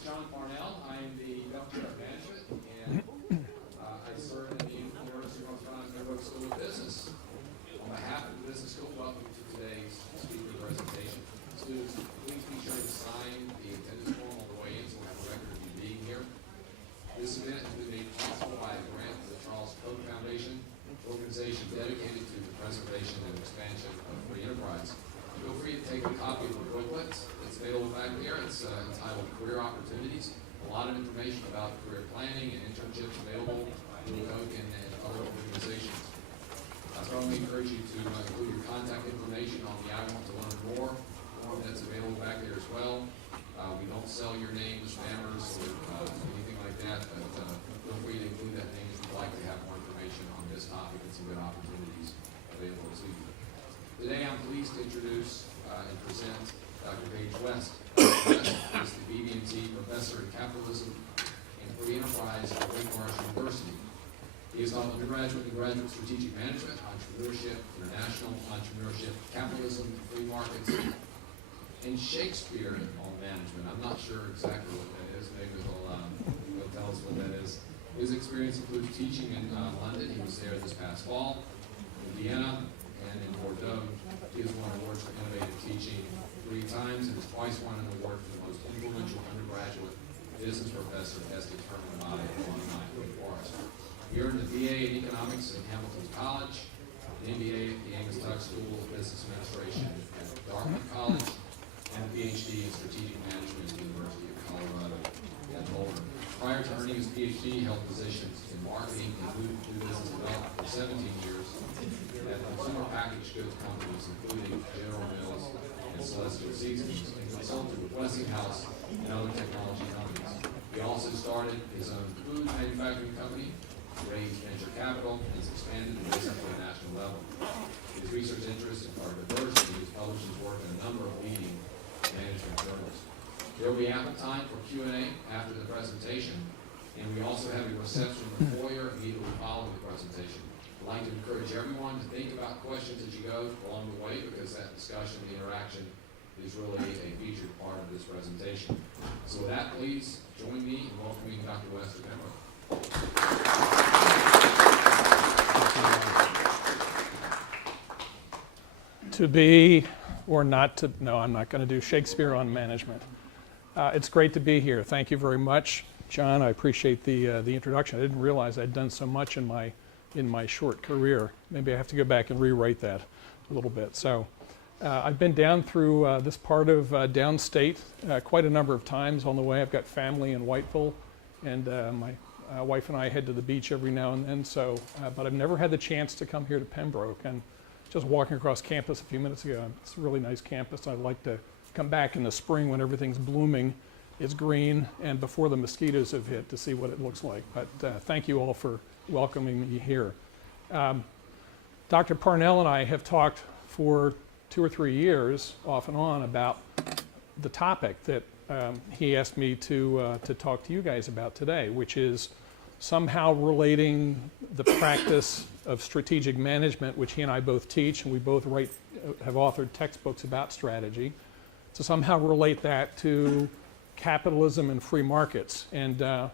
is John Parnell. I am the Director of Management, and I serve in the University of North Carolina School of Business. On behalf of the Business School, welcome to today's speaker presentation. Students, please be sure to sign the attendance form on the way in so we have a record of you being here. This event has been made possible by a grant of the Charles Koch Foundation, an organization dedicated to the preservation and expansion of free enterprise. Feel free to take a copy of the booklet that's available back there. It's entitled Career Opportunities. A lot of information about career planning and internships available through Koch and other organizations. I strongly encourage you to include your contact information on the I Want to Learn More form that's available back there as well. We don't sell your name to spammers or anything like that, but feel free to include that name if you'd like to have more information on this topic and some good opportunities available to you. Today I'm pleased to introduce and present Dr. Paige West. Dr. West is the BB&T Professor in Capitalism and Free Enterprise at Wake Forest University. He has taught undergraduate and graduate strategic management, entrepreneurship, international entrepreneurship, capitalism, free markets, and Shakespeare on management. I'm not sure exactly what that is. Maybe he'll tell us what that is. His experience includes teaching in London. He was there this past fall, in Vienna, and in Bordeaux. He has won awards for innovative teaching 3 times and has twice won an award for the most influential undergraduate business professor as determined by alumni at Wake Forest. He earned a BA in Economics at Hamilton College, an MBA at the Angus Tuck School of Business Administration at Dartmouth College, and a PhD in Strategic Management at the University of Colorado at Boulder. Prior to earning his PhD, he held positions in marketing and new business development for 17 years at consumer packaged goods companies, including General Mills and Celestial Seasonings, and consulted with Westinghouse and other technology companies. He also started his own food manufacturing company, raised venture capital, and has expanded the business to a national level. His research interests are diverse, and he has published his work in a number of leading management journals. There will be ample time for Q&A after the presentation, and we also have a reception in the foyer immediately following the presentation. I'd like to encourage everyone to think about questions as you go along the way, because that discussion, the interaction, is really a featured part of this presentation. So with that, please join me in welcoming Dr. West to Pembroke. To be or not to, no, I'm not going to do Shakespeare on management. It's great to be here. Thank you very much, John. I appreciate the introduction. I didn't realize I'd done so much in my short career. Maybe I have to go back and rewrite that a little bit. So I've been down through this part of downstate quite a number of times on the way. I've got family in Whiteville, and my wife and I head to the beach every now and then. So, but I've never had the chance to come here to Pembroke. And just walking across campus a few minutes ago, it's a really nice campus. I'd like to come back in the spring when everything's blooming, it's green, and before the mosquitoes have hit to see what it looks like. But thank you all for welcoming me here. Dr. Parnell and I have talked for 2 or 3 years off and on about the topic that he asked me to talk to you guys about today, which is somehow relating the practice of strategic management, which he and I both teach, and we both have authored textbooks about strategy, to somehow relate that to capitalism and free markets. And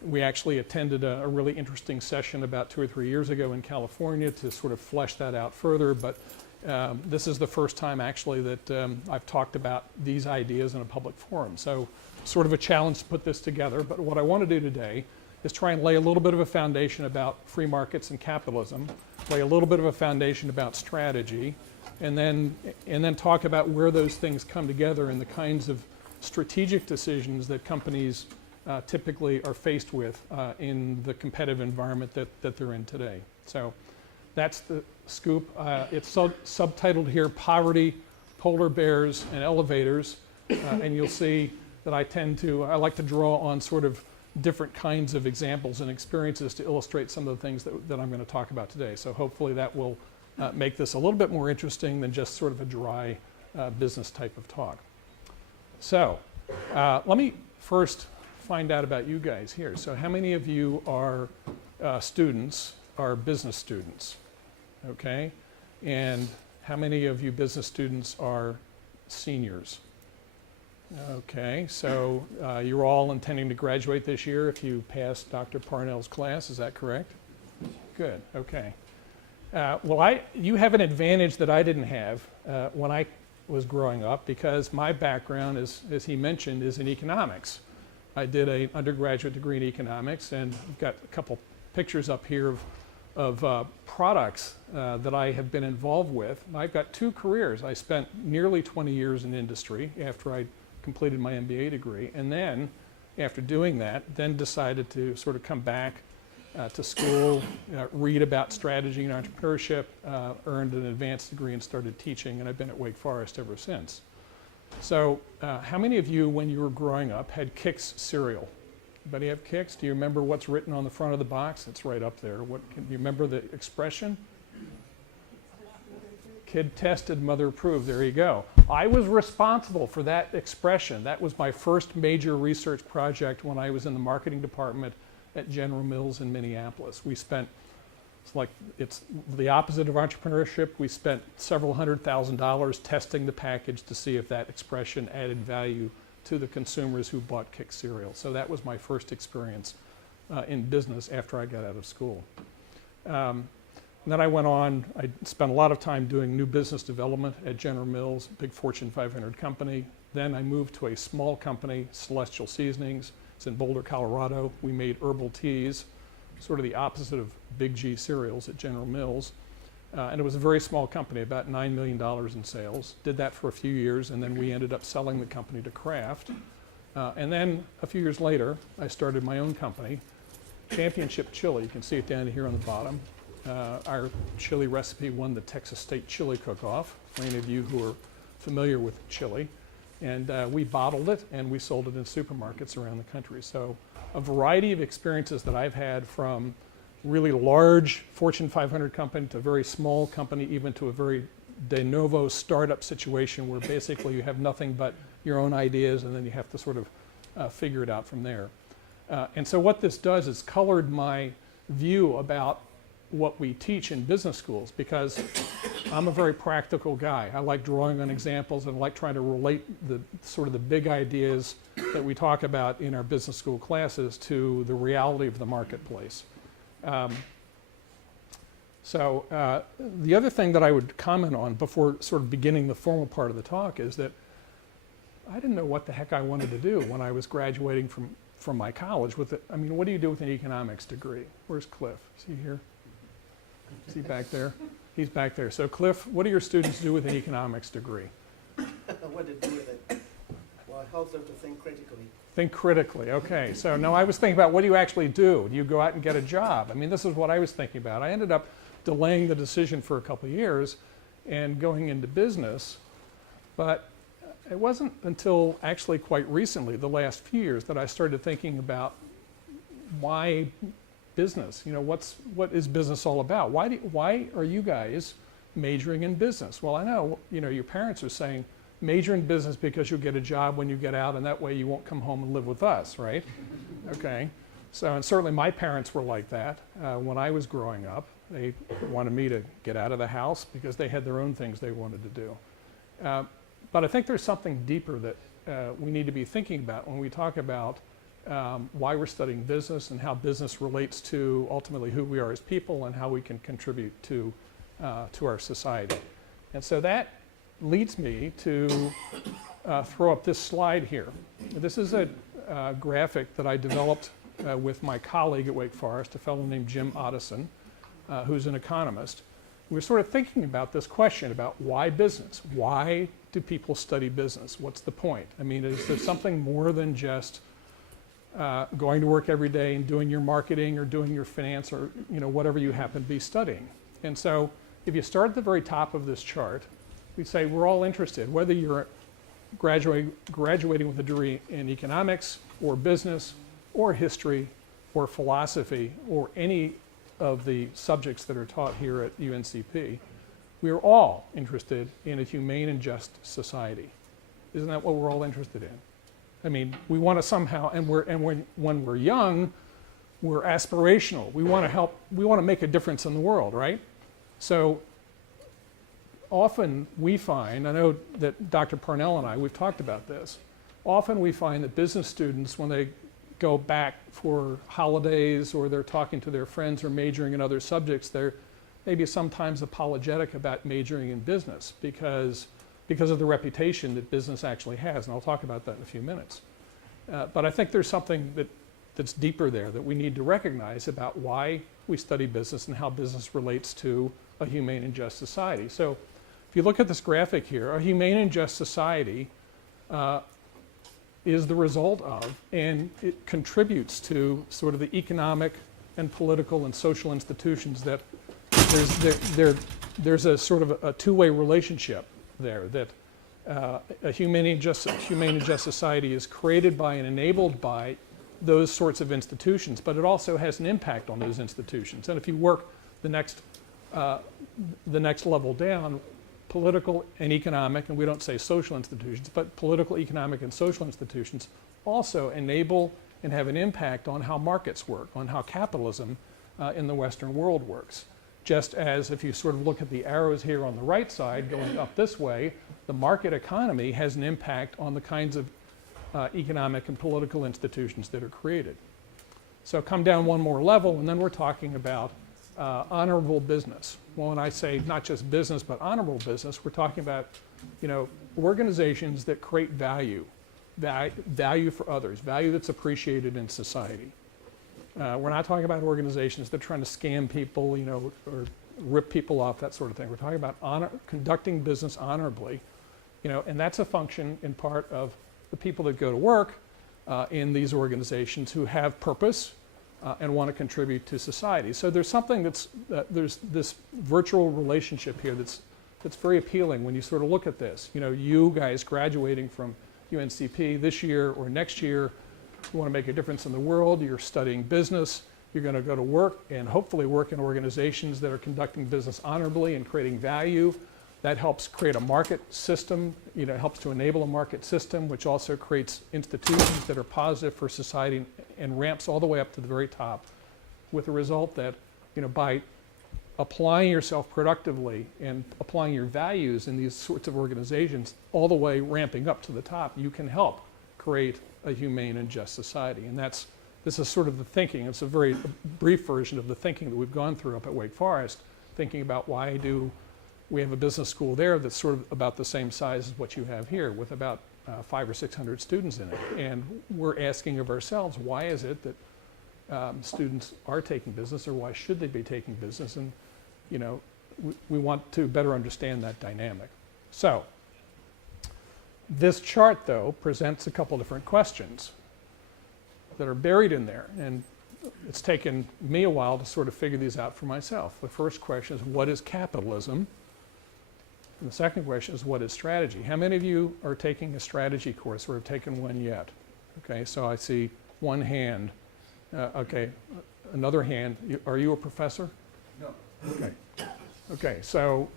we actually attended a really interesting session about 2 or 3 years ago in California to sort of flesh that out further. But this is the first time actually that I've talked about these ideas in a public forum. So sort of a challenge to put this together. But what I want to do today is try and lay a little bit of a foundation about free markets and capitalism, lay a little bit of a foundation about strategy, and then talk about where those things come together and the kinds of strategic decisions that companies typically are faced with in the competitive environment that they're in today. So that's the scoop. It's subtitled here, Poverty, Polar Bears, and Elevators. And you'll see that I like to draw on sort of different kinds of examples and experiences to illustrate some of the things that I'm going to talk about today. So hopefully that will make this a little bit more interesting than just sort of a dry business type of talk. So let me first find out about you guys here. So how many of you are students, are business students? Okay. And how many of you business students are seniors? Okay, so you're all intending to graduate this year if you pass Dr. Parnell's class, is that correct? Good, okay. Well, you have an advantage that I didn't have when I was growing up, because my background, as he mentioned, is in economics. I did an undergraduate degree in economics, and I've got a couple pictures up here of products that I have been involved with. I've got two careers. I spent nearly 20 years in industry after I completed my MBA degree, and then after doing that, then decided to sort of come back to school, read about strategy and entrepreneurship, earned an advanced degree and started teaching, and I've been at Wake Forest ever since. So how many of you, when you were growing up, had Kix cereal? Anybody have Kix? Do you remember what's written on the front of the box? It's right up there. Do you remember the expression? Kid tested, mother approved. There you go. I was responsible for that expression. That was my first major research project when I was in the marketing department at General Mills in Minneapolis. We spent, it's the opposite of entrepreneurship. We spent several $100,000 testing the package to see if that expression added value to the consumers who bought Kix cereal. So that was my first experience in business after I got out of school. And then I went on, I spent a lot of time doing new business development at General Mills, big Fortune 500 company. Then I moved to a small company, Celestial Seasonings. It's in Boulder, Colorado. We made herbal teas, sort of the opposite of Big G cereals at General Mills. And it was a very small company, about $9 million in sales. Did that for a few years, and then we ended up selling the company to Kraft. And then a few years later, I started my own company, Championship Chili. You can see it down here on the bottom. Our chili recipe won the Texas State Chili Cook-Off, for any of you who are familiar with chili. And we bottled it and we sold it in supermarkets around the country. So a variety of experiences that I've had, from really large Fortune 500 company to a very small company, even to a very de novo startup situation where basically you have nothing but your own ideas and then you have to sort of figure it out from there. And so what this does is colored my view about what we teach in business schools, because I'm a very practical guy. I like drawing on examples and I like trying to relate the sort of the big ideas that we talk about in our business school classes to the reality of the marketplace. So the other thing that I would comment on before sort of beginning the formal part of the talk is that I didn't know what the heck I wanted to do when I was graduating from my college. I mean, what do you do with an economics degree? Where's Cliff? Is he here? Is he back there? He's back there. So Cliff, what do your students do with an economics degree? What to do with it? Well, it helps them to think critically. Think critically, okay. So no, I was thinking about, what do you actually do? Do you go out and get a job? I mean, this is what I was thinking about. I ended up delaying the decision for a couple of years and going into business, but it wasn't until actually quite recently, the last few years, that I started thinking about why business. You know, what is business all about? Why are you guys majoring in business? Well, I know, you know, your parents are saying, major in business because you'll get a job when you get out, and that way you won't come home and live with us, right? Okay. So, and certainly my parents were like that when I was growing up. They wanted me to get out of the house because they had their own things they wanted to do. But I think there's something deeper that we need to be thinking about when we talk about why we're studying business and how business relates to ultimately who we are as people and how we can contribute to our society. And so that leads me to throw up this slide here. This is a graphic that I developed with my colleague at Wake Forest, a fellow named Jim Otteson, who's an economist. We're sort of thinking about this question about why business? Why do people study business? What's the point? I mean, is there something more than just going to work every day and doing your marketing or doing your finance or, you know, whatever you happen to be studying? And so if you start at the very top of this chart, we say we're all interested, whether you're graduating with a degree in economics or business or history or philosophy or any of the subjects that are taught here at UNCP, we are all interested in a humane and just society. Isn't that what we're all interested in? I mean, we want to somehow, and when we're young, we're aspirational. We want to help, we want to make a difference in the world, right? So often we find, I know that Dr. Parnell and I, we've talked about this, often we find that business students, when they go back for holidays or they're talking to their friends or majoring in other subjects, they're maybe sometimes apologetic about majoring in business because of the reputation that business actually has, and I'll talk about that in a few minutes. But I think there's something that's deeper there that we need to recognize about why we study business and how business relates to a humane and just society. So if you look at this graphic here, a humane and just society is the result of, and it contributes to sort of the economic and political and social institutions that there's a sort of a two-way relationship there, that a humane and just society is created by and enabled by those sorts of institutions, but it also has an impact on those institutions. And if you work the next level down, political and economic, and we don't say social institutions, but political, economic, and social institutions also enable and have an impact on how markets work, on how capitalism in the Western world works. Just as if you sort of look at the arrows here on the right side going up this way, the market economy has an impact on the kinds of economic and political institutions that are created. So come down one more level, and then we're talking about honorable business. Well, when I say not just business, but honorable business, we're talking about, organizations that create value for others, value that's appreciated in society. We're not talking about organizations that are trying to scam people, or rip people off, that sort of thing. We're talking about conducting business honorably, and that's a function in part of the people that go to work in these organizations who have purpose and want to contribute to society. So there's something there's this virtual relationship here that's very appealing when you sort of look at this. You guys graduating from UNCP this year or next year, you want to make a difference in the world, you're studying business, you're going to go to work and hopefully work in organizations that are conducting business honorably and creating value. That helps create a market system, helps to enable a market system, which also creates institutions that are positive for society and ramps all the way up to the very top, with the result that, by applying yourself productively and applying your values in these sorts of organizations, all the way ramping up to the top, you can help create a humane and just society. And this is sort of the thinking. It's a very brief version of the thinking that we've gone through up at Wake Forest, thinking about why do we have a business school there that's sort of about the same size as what you have here, with about 500 or 600 students in it. And we're asking of ourselves, why is it that students are taking business, or why should they be taking business? And we want to better understand that dynamic. So this chart, though, presents a couple different questions that are buried in there. And it's taken me a while to sort of figure these out for myself. The first question is, what is capitalism? And the second question is, what is strategy? How many of you are taking a strategy course or have taken one yet? Okay, so I see one hand. Okay, another hand. Are you a professor? No. Okay. Okay, so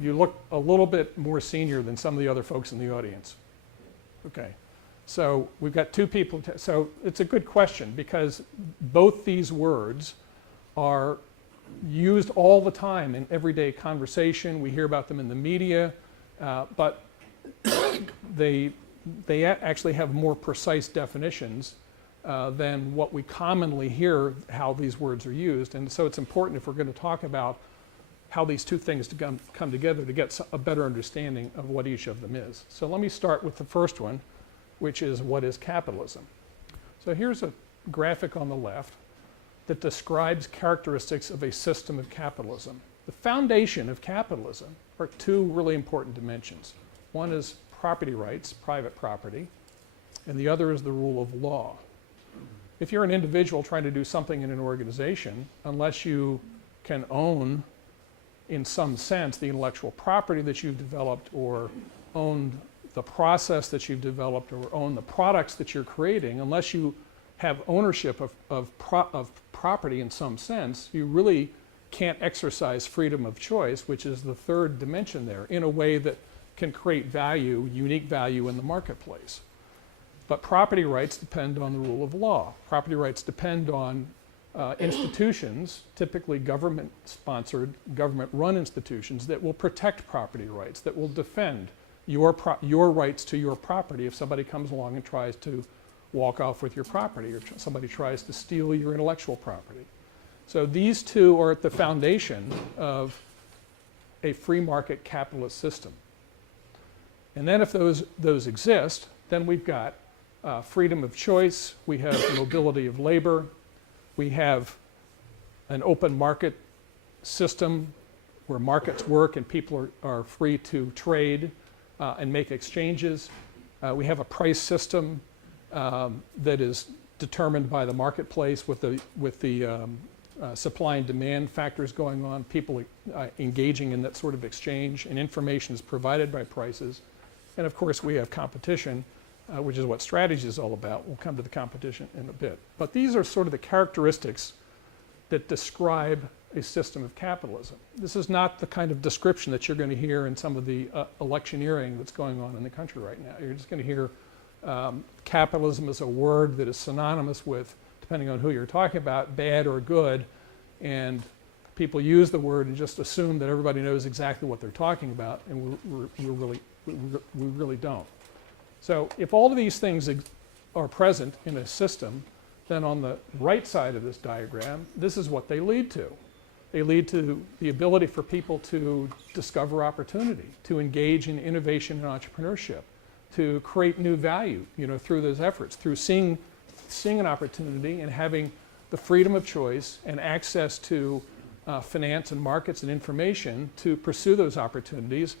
you look a little bit more senior than some of the other folks in the audience. Okay, so we've got two people. So it's a good question, because both these words are used all the time in everyday conversation. We hear about them in the media, but they actually have more precise definitions than what we commonly hear how these words are used. And so it's important, if we're going to talk about how these two things come together, to get a better understanding of what each of them is. So let me start with the first one, which is, what is capitalism? So here's a graphic on the left that describes characteristics of a system of capitalism. The foundation of capitalism are two really important dimensions. One is property rights, private property, and the other is the rule of law. If you're an individual trying to do something in an organization, unless you can own, in some sense, the intellectual property that you've developed, or own the process that you've developed, or own the products that you're creating, unless you have ownership of property in some sense, you really can't exercise freedom of choice, which is the third dimension there, in a way that can create value, unique value in the marketplace. But property rights depend on the rule of law. Property rights depend on institutions, typically government-sponsored, government-run institutions, that will protect property rights, that will defend your rights to your property if somebody comes along and tries to walk off with your property, or somebody tries to steal your intellectual property. So these two are at the foundation of a free market capitalist system. And then if those exist, then we've got freedom of choice, we have mobility of labor, we have an open market system where markets work and people are free to trade and make exchanges. We have a price system that is determined by the marketplace with the supply and demand factors going on, people engaging in that sort of exchange, and information is provided by prices. And of course, we have competition, which is what strategy is all about. We'll come to the competition in a bit. But these are sort of the characteristics that describe a system of capitalism. This is not the kind of description that you're going to hear in some of the electioneering that's going on in the country right now. You're just going to hear capitalism as a word that is synonymous with, depending on who you're talking about, bad or good, and people use the word and just assume that everybody knows exactly what they're talking about, and we really don't. So if all of these things are present in a system, then on the right side of this diagram, this is what they lead to. They lead to the ability for people to discover opportunity, to engage in innovation and entrepreneurship, to create new value, through those efforts, through seeing an opportunity and having the freedom of choice and access to finance and markets and information to pursue those opportunities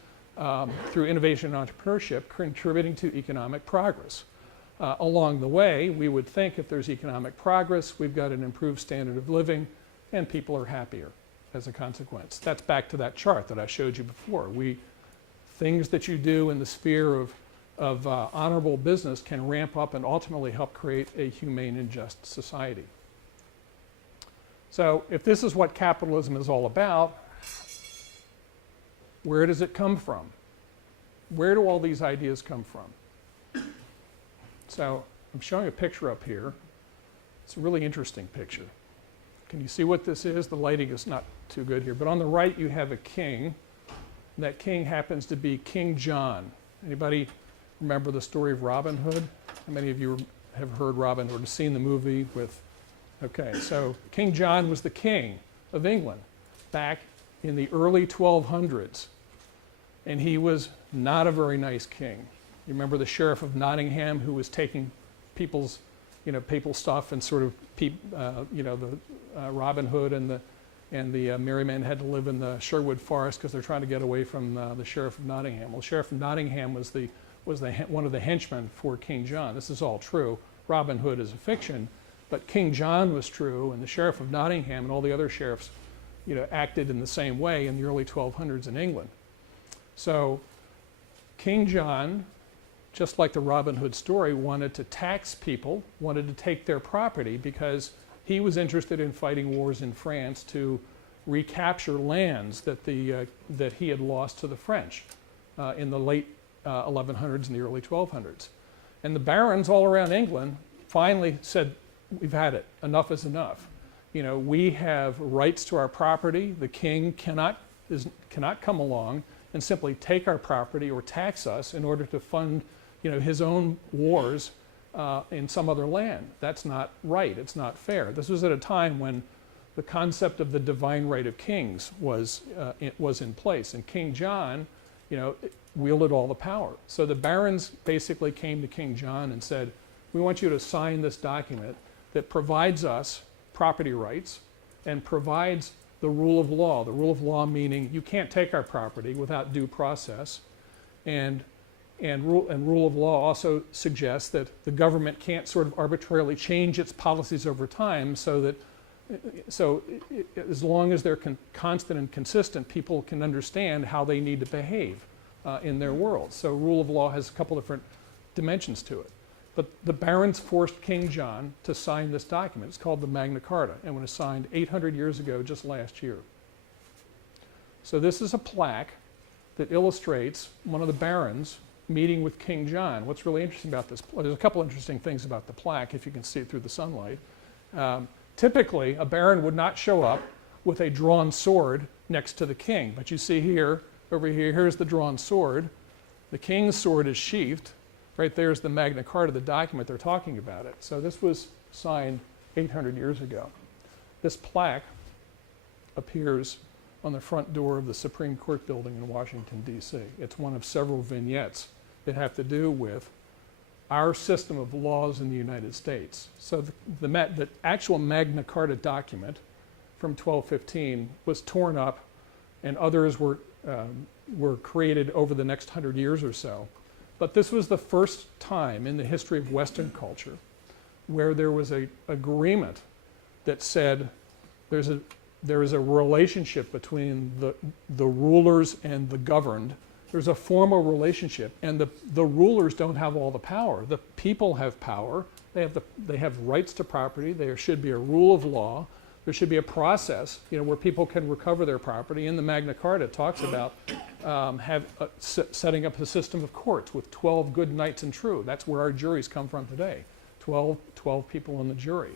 through innovation and entrepreneurship, contributing to economic progress. Along the way, we would think if there's economic progress, we've got an improved standard of living, and people are happier as a consequence. That's back to that chart that I showed you before. Things that you do in the sphere of honorable business can ramp up and ultimately help create a humane and just society. So if this is what capitalism is all about, where does it come from? Where do all these ideas come from? So I'm showing a picture up here. It's a really interesting picture. Can you see what this is? The lighting is not too good here. But on the right, you have a king. And that king happens to be King John. Anybody remember the story of Robin Hood? How many of you have heard Robin Hood or seen the movie with? Okay, so King John was the king of England back in the early 1200s. And he was not a very nice king. You remember the Sheriff of Nottingham who was taking people's, papal stuff and sort of, Robin Hood and the merry men had to live in the Sherwood Forest because they're trying to get away from the Sheriff of Nottingham. Well, the Sheriff of Nottingham was one of the henchmen for King John. This is all true. Robin Hood is a fiction, but King John was true, and the Sheriff of Nottingham and all the other sheriffs, acted in the same way in the early 1200s in England. So King John, just like the Robin Hood story, wanted to tax people, wanted to take their property because he was interested in fighting wars in France to recapture lands that he had lost to the French in the late 1100s and the early 1200s. And the barons all around England finally said, we've had it, enough is enough. We have rights to our property. The king cannot come along and simply take our property or tax us in order to fund his own wars in some other land. That's not right. It's not fair. This was at a time when the concept of the divine right of kings was in place, and King John, wielded all the power. So the barons basically came to King John and said, "We want you to sign this document that provides us property rights and provides the rule of law." The rule of law meaning you can't take our property without due process, and rule of law also suggests that the government can't sort of arbitrarily change its policies over time, so as long as they're constant and consistent, people can understand how they need to behave in their world. So rule of law has a couple different dimensions to it. But the barons forced King John to sign this document. It's called the Magna Carta, and it was signed 800 years ago, just last year. So this is a plaque that illustrates one of the barons meeting with King John. What's really interesting about this, there's a couple interesting things about the plaque, if you can see it through the sunlight. Typically, a baron would not show up with a drawn sword next to the king, but you see here, over here, here's the drawn sword. The king's sword is sheathed. Right there's the Magna Carta, the document they're talking about it. So this was signed 800 years ago. This plaque appears on the front door of the Supreme Court building in Washington, D.C. It's one of several vignettes that have to do with our system of laws in the United States. So the actual Magna Carta document from 1215 was torn up, and others were created over the next 100 years or so. But this was the first time in the history of Western culture where there was an agreement that said there is a relationship between the rulers and the governed. There's a formal relationship, and the rulers don't have all the power. The people have power. They have rights to property. There should be a rule of law. There should be a process, where people can recover their property. In the Magna Carta, it talks about setting up a system of courts with 12 good knights and true. That's where our juries come from today. 12 people in the jury.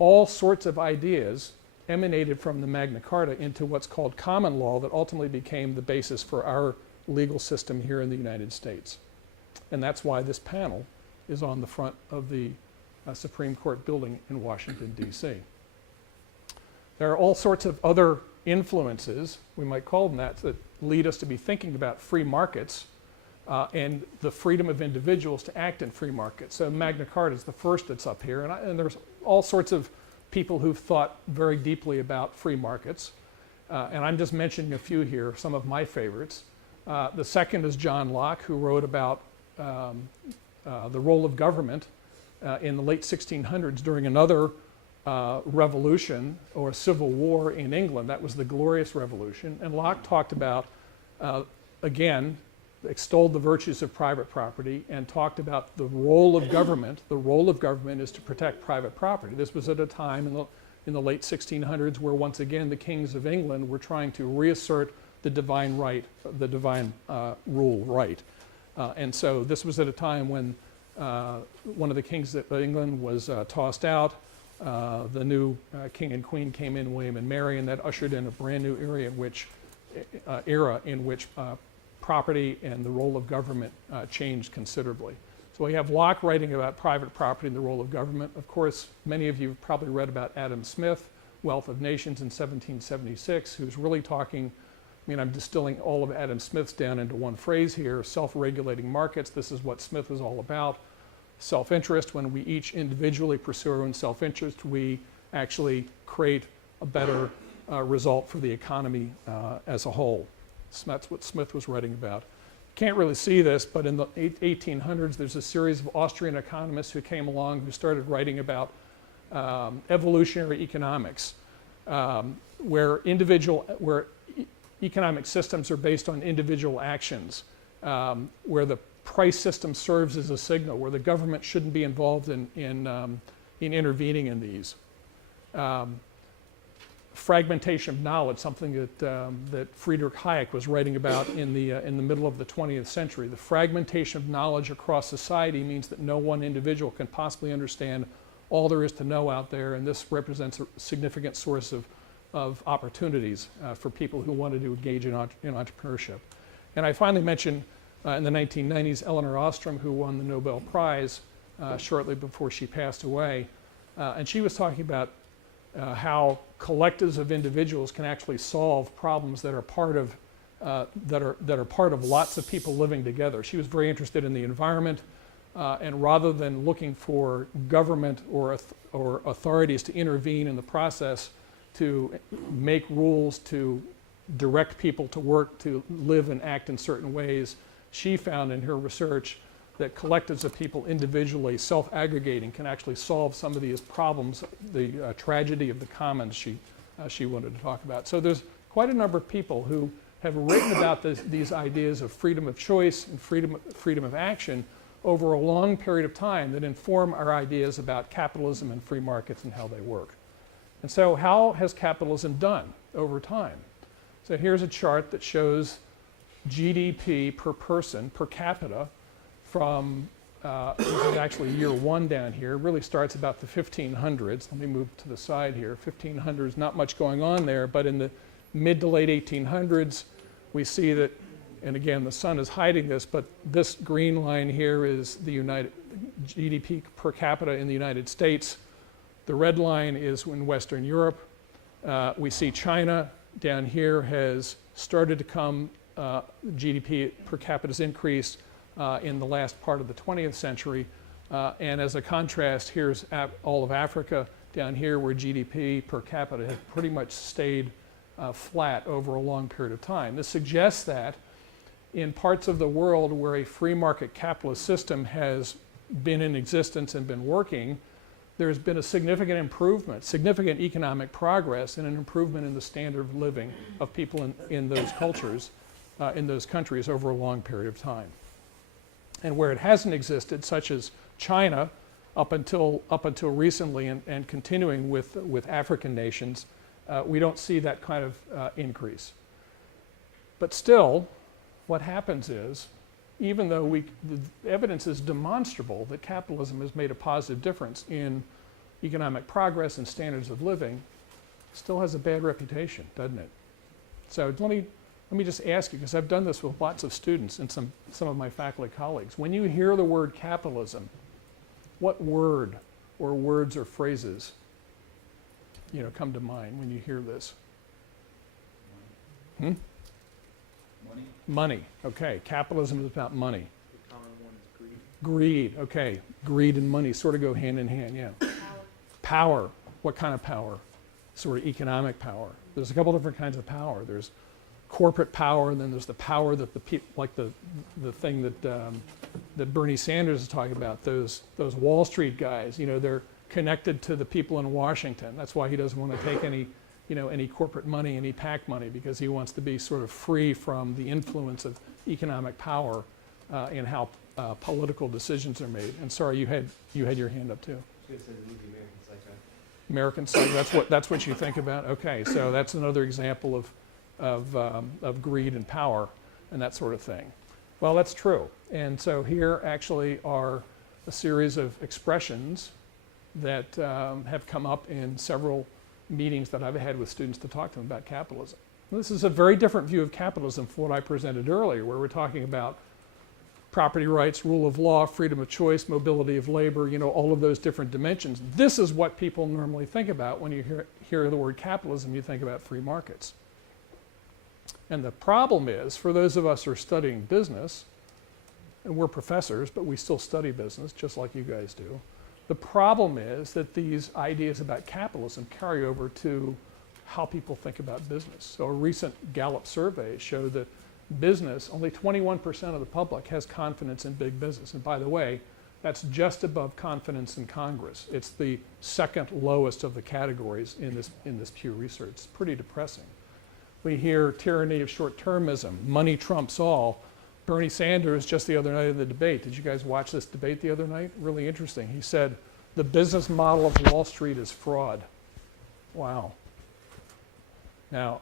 All sorts of ideas emanated from the Magna Carta into what's called common law that ultimately became the basis for our legal system here in the United States. And that's why this panel is on the front of the Supreme Court building in Washington, D.C. There are all sorts of other influences, we might call them that lead us to be thinking about free markets and the freedom of individuals to act in free markets. So Magna Carta is the first that's up here, and there's all sorts of people who've thought very deeply about free markets. And I'm just mentioning a few here, some of my favorites. The second is John Locke, who wrote about the role of government in the late 1600s during another revolution or civil war in England. That was the Glorious Revolution. And Locke talked about, again, extolled the virtues of private property and talked about the role of government. The role of government is to protect private property. This was at a time in the late 1600s where, once again, the kings of England were trying to reassert the divine right, the divine rule right. And so this was at a time when one of the kings of England was tossed out. The new king and queen came in, William and Mary, and that ushered in a brand new era in which property and the role of government changed considerably. So we have Locke writing about private property and the role of government. Of course, many of you have probably read about Adam Smith, Wealth of Nations in 1776, who's really talking, I'm distilling all of Adam Smith's down into one phrase here, self-regulating markets. This is what Smith is all about. Self-interest, when we each individually pursue our own self-interest, we actually create a better result for the economy as a whole. So that's what Smith was writing about. Can't really see this, but in the 1800s, there's a series of Austrian economists who came along who started writing about evolutionary economics, where economic systems are based on individual actions, where the price system serves as a signal, where the government shouldn't be involved in intervening in these. Fragmentation of knowledge, something that Friedrich Hayek was writing about in the middle of the 20th century. The fragmentation of knowledge across society means that no one individual can possibly understand all there is to know out there, and this represents a significant source of opportunities for people who wanted to engage in entrepreneurship. And I finally mentioned in the 1990s, Elinor Ostrom, who won the Nobel Prize shortly before she passed away, and she was talking about how collectives of individuals can actually solve problems that are part of lots of people living together. She was very interested in the environment, and rather than looking for government or authorities to intervene in the process to make rules to direct people to work, to live and act in certain ways, she found in her research that collectives of people individually self-aggregating can actually solve some of these problems, the tragedy of the commons she wanted to talk about. So there's quite a number of people who have written about these ideas of freedom of choice and freedom of action over a long period of time that inform our ideas about capitalism and free markets and how they work. And so how has capitalism done over time? So here's a chart that shows GDP per person, per capita, from, this is actually year one down here. It really starts about the 1500s. Let me move to the side here. 1500s, not much going on there, but in the mid to late 1800s, we see that And again, the sun is hiding this, but this green line here is the GDP per capita in the United States. The red line is in Western Europe. We see China down here has started to come, GDP per capita has increased in the last part of the 20th century. And as a contrast, here's all of Africa down here where GDP per capita has pretty much stayed flat over a long period of time. This suggests that in parts of the world where a free market capitalist system has been in existence and been working, there's been a significant improvement, significant economic progress, and an improvement in the standard of living of people in those cultures, in those countries over a long period of time. And where it hasn't existed, such as China, up until recently and continuing with African nations, we don't see that kind of increase. But still, what happens is, even though the evidence is demonstrable that capitalism has made a positive difference in economic progress and standards of living, it still has a bad reputation, doesn't it? So let me just ask you, because I've done this with lots of students and some of my faculty colleagues. When you hear the word capitalism, what word or words or phrases come to mind when you hear this? Money. Money. Okay. Capitalism is about money. The common one is greed. Greed. Okay. Greed and money sort of go hand in hand. Yeah. Power. What kind of power? Sort of economic power. There's a couple different kinds of power. There's corporate power, and then there's the power that the people, like the thing that Bernie Sanders is talking about. Those Wall Street guys. They're connected to the people in Washington. That's why he doesn't want to take any corporate money, any PAC money, because he wants to be sort of free from the influence of economic power in how political decisions are made. And sorry, you had your hand up too. American Psycho. That's what you think about. Okay, so that's another example of greed and power and that sort of thing. Well, that's true. And so here actually are a series of expressions that have come up in several meetings that I've had with students to talk to them about capitalism. And this is a very different view of capitalism from what I presented earlier, where we're talking about property rights, rule of law, freedom of choice, mobility of labor, all of those different dimensions. This is what people normally think about when you hear the word capitalism. You think about free markets. And the problem is, for those of us who are studying business, and we're professors, but we still study business, just like you guys do, the problem is that these ideas about capitalism carry over to how people think about business. So a recent Gallup survey showed that business, only 21% of the public has confidence in big business. And by the way, that's just above confidence in Congress. It's the second lowest of the categories in this Pew Research. It's pretty depressing. We hear tyranny of short-termism, money trumps all. Bernie Sanders, just the other night in the debate, did you guys watch this debate the other night? Really interesting. He said, the business model of Wall Street is fraud. Wow. Now,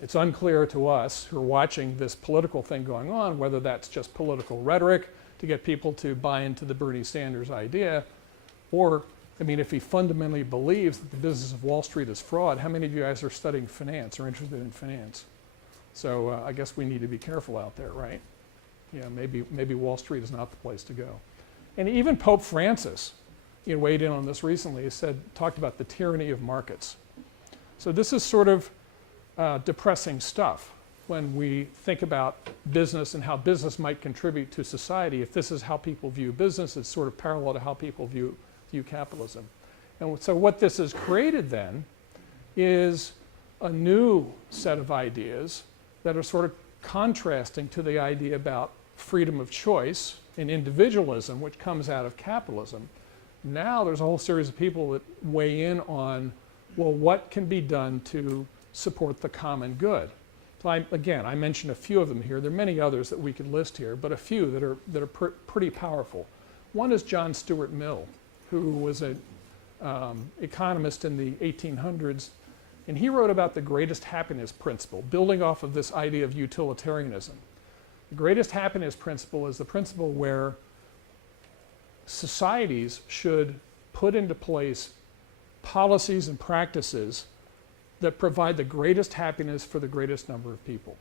it's unclear to us who are watching this political thing going on whether that's just political rhetoric to get people to buy into the Bernie Sanders idea, or, if he fundamentally believes that the business of Wall Street is fraud, how many of you guys are studying finance or interested in finance? So I guess we need to be careful out there, right? Maybe Wall Street is not the place to go. And even Pope Francis, weighed in on this recently. He talked about the tyranny of markets. So this is sort of depressing stuff when we think about business and how business might contribute to society. If this is how people view business, it's sort of parallel to how people view capitalism. And so what this has created then is a new set of ideas that are sort of contrasting to the idea about freedom of choice and individualism, which comes out of capitalism. Now there's a whole series of people that weigh in on, well, what can be done to support the common good? So I mentioned a few of them here. There are many others that we could list here, but a few that are pretty powerful. One is John Stuart Mill, who was an economist in the 1800s, and he wrote about the greatest happiness principle, building off of this idea of utilitarianism. The greatest happiness principle is the principle where societies should put into place policies and practices that provide the greatest happiness for the greatest number of people.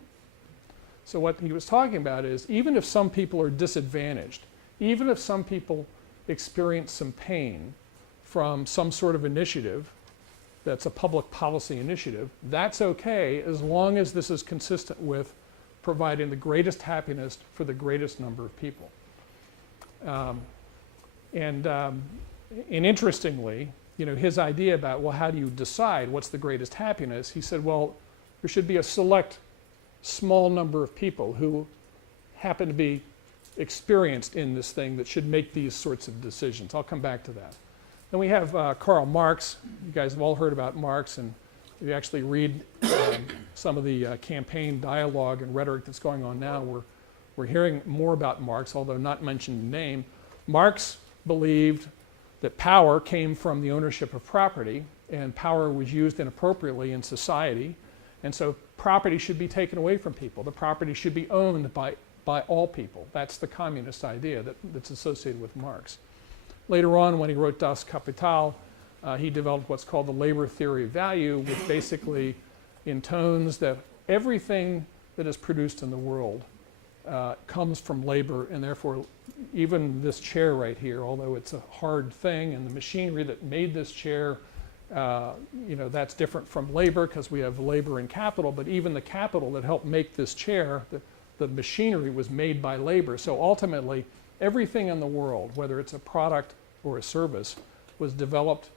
So what he was talking about is, even if some people are disadvantaged, even if some people experience some pain from some sort of initiative that's a public policy initiative, that's okay as long as this is consistent with providing the greatest happiness for the greatest number of people. And interestingly, his idea about, well, how do you decide what's the greatest happiness? He said, well, there should be a select small number of people who happen to be experienced in this thing that should make these sorts of decisions. I'll come back to that. Then we have Karl Marx. You guys have all heard about Marx, and if you actually read some of the campaign dialogue and rhetoric that's going on now, we're hearing more about Marx, although not mentioned in name. Marx believed that power came from the ownership of property, and power was used inappropriately in society, and so property should be taken away from people. The property should be owned by all people. That's the communist idea that's associated with Marx. Later on, when he wrote Das Kapital, he developed what's called the labor theory of value, which basically intones that everything that is produced in the world comes from labor, and therefore even this chair right here, although it's a hard thing, and the machinery that made this chair, that's different from labor because we have labor and capital, but even the capital that helped make this chair, the machinery was made by labor. So ultimately, everything in the world, whether it's a product or a service, was developed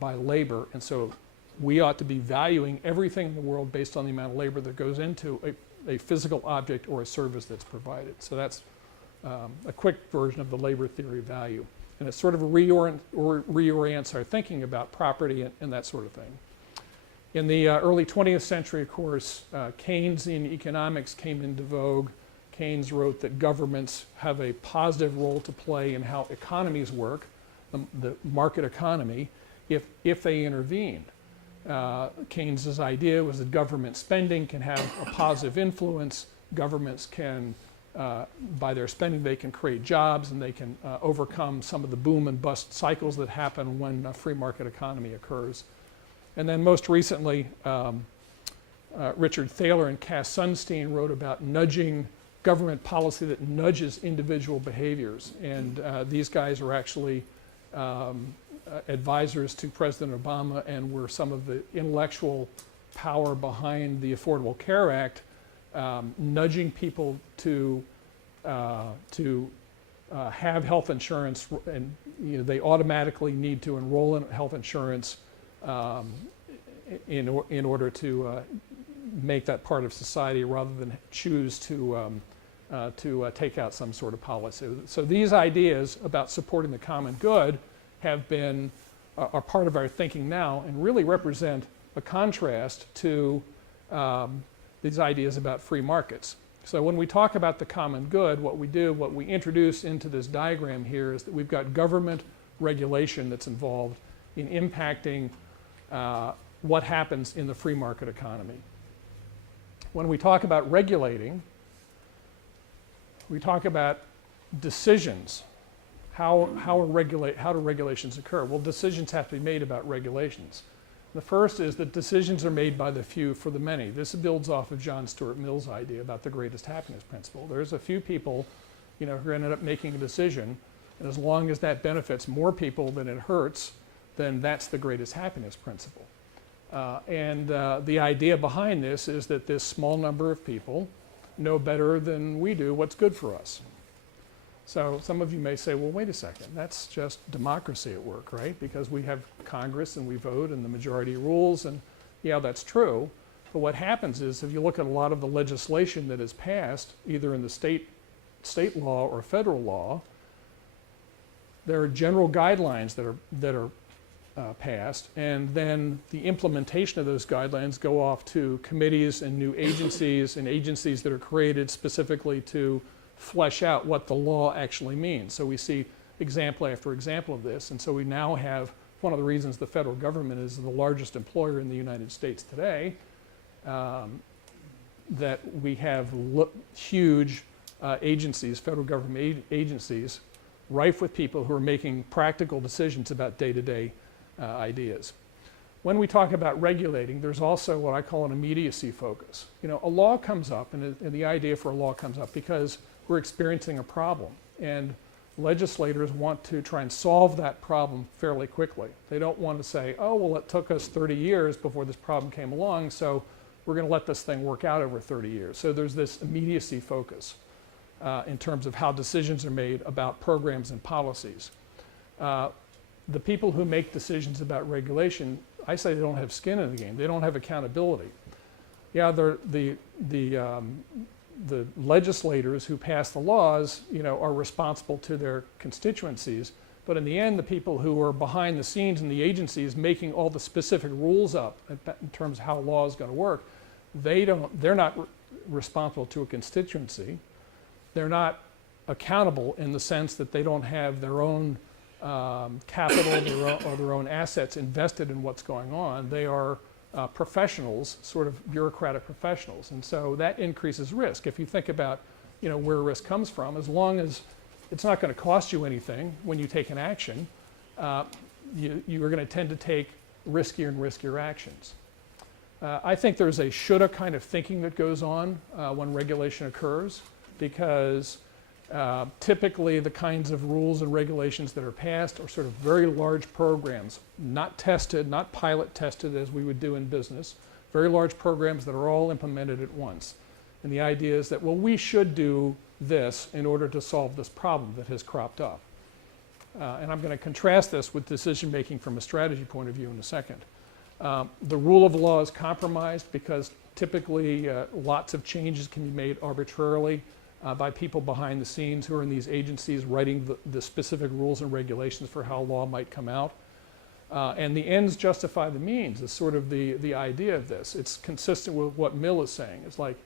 by labor, and so we ought to be valuing everything in the world based on the amount of labor that goes into a physical object or a service that's provided. So that's a quick version of the labor theory of value. And it sort of reorients our thinking about property and that sort of thing. In the early 20th century, of course, Keynesian economics came into vogue. Keynes wrote that governments have a positive role to play in how economies work, the market economy, if they intervene. Keynes's idea was that government spending can have a positive influence. Governments can, by their spending, they can create jobs, and they can overcome some of the boom and bust cycles that happen when a free market economy occurs. And then most recently, Richard Thaler and Cass Sunstein wrote about nudging, government policy that nudges individual behaviors. And these guys are actually advisors to President Obama and were some of the intellectual power behind the Affordable Care Act, nudging people to have health insurance, and they automatically need to enroll in health insurance in order to make that part of society rather than choose to take out some sort of policy. So these ideas about supporting the common good are part of our thinking now and really represent a contrast to these ideas about free markets. So when we talk about the common good, what we introduce into this diagram here is that we've got government regulation that's involved in impacting what happens in the free market economy. When we talk about regulating, we talk about decisions. How do regulations occur? Well, decisions have to be made about regulations. The first is that decisions are made by the few for the many. This builds off of John Stuart Mill's idea about the greatest happiness principle. There's a few people, who ended up making a decision, and as long as that benefits more people than it hurts, then that's the greatest happiness principle. And the idea behind this is that this small number of people know better than we do what's good for us. So some of you may say, well, wait a second, that's just democracy at work, right? Because we have Congress and we vote and the majority rules, and yeah, that's true. But what happens is, if you look at a lot of the legislation that is passed, either in the state law or federal law, there are general guidelines that are passed, and then the implementation of those guidelines go off to committees and new agencies and agencies that are created specifically to flesh out what the law actually means. So we see example after example of this, and so we now have one of the reasons the federal government is the largest employer in the United States today, that we have huge agencies, federal government agencies, rife with people who are making practical decisions about day-to-day ideas. when we talk about regulating, there's also what I call an immediacy focus. You know, a law comes up, and the idea for a law comes up because we're experiencing a problem, and legislators want to try and solve that problem fairly quickly. They don't want to say, oh, well, it took us 30 years before this problem came along, so we're going to let this thing work out over 30 years. So there's this immediacy focus in terms of how decisions are made about programs and policies. The people who make decisions about regulation, I say they don't have skin in the game. They don't have accountability. Yeah, the legislators who pass the laws, you know, are responsible to their constituencies, but in the end, the people who are behind the scenes in the agencies making all the specific rules up in terms of how law is going to work, they're not responsible to a constituency. They're not accountable in the sense that they don't have their own capital or their own assets invested in what's going on. They are professionals, sort of bureaucratic professionals, and so that increases risk. If you think about, you know, where risk comes from, as long as it's not going to cost you anything when you take an action, you are going to tend to take riskier and riskier actions. I think there's a shoulda kind of thinking that goes on when regulation occurs, because typically the kinds of rules and regulations that are passed are sort of very large programs, not tested, not pilot tested as we would do in business, very large programs that are all implemented at once. And the idea is that, well, we should do this in order to solve this problem that has cropped up. And I'm going to contrast this with decision making from a strategy point of view in a second. The rule of law is compromised because typically lots of changes can be made arbitrarily by people behind the scenes who are in these agencies writing the specific rules and regulations for how law might come out. And the ends justify the means is sort of the idea of this. It's consistent with what Mill is saying. It's like,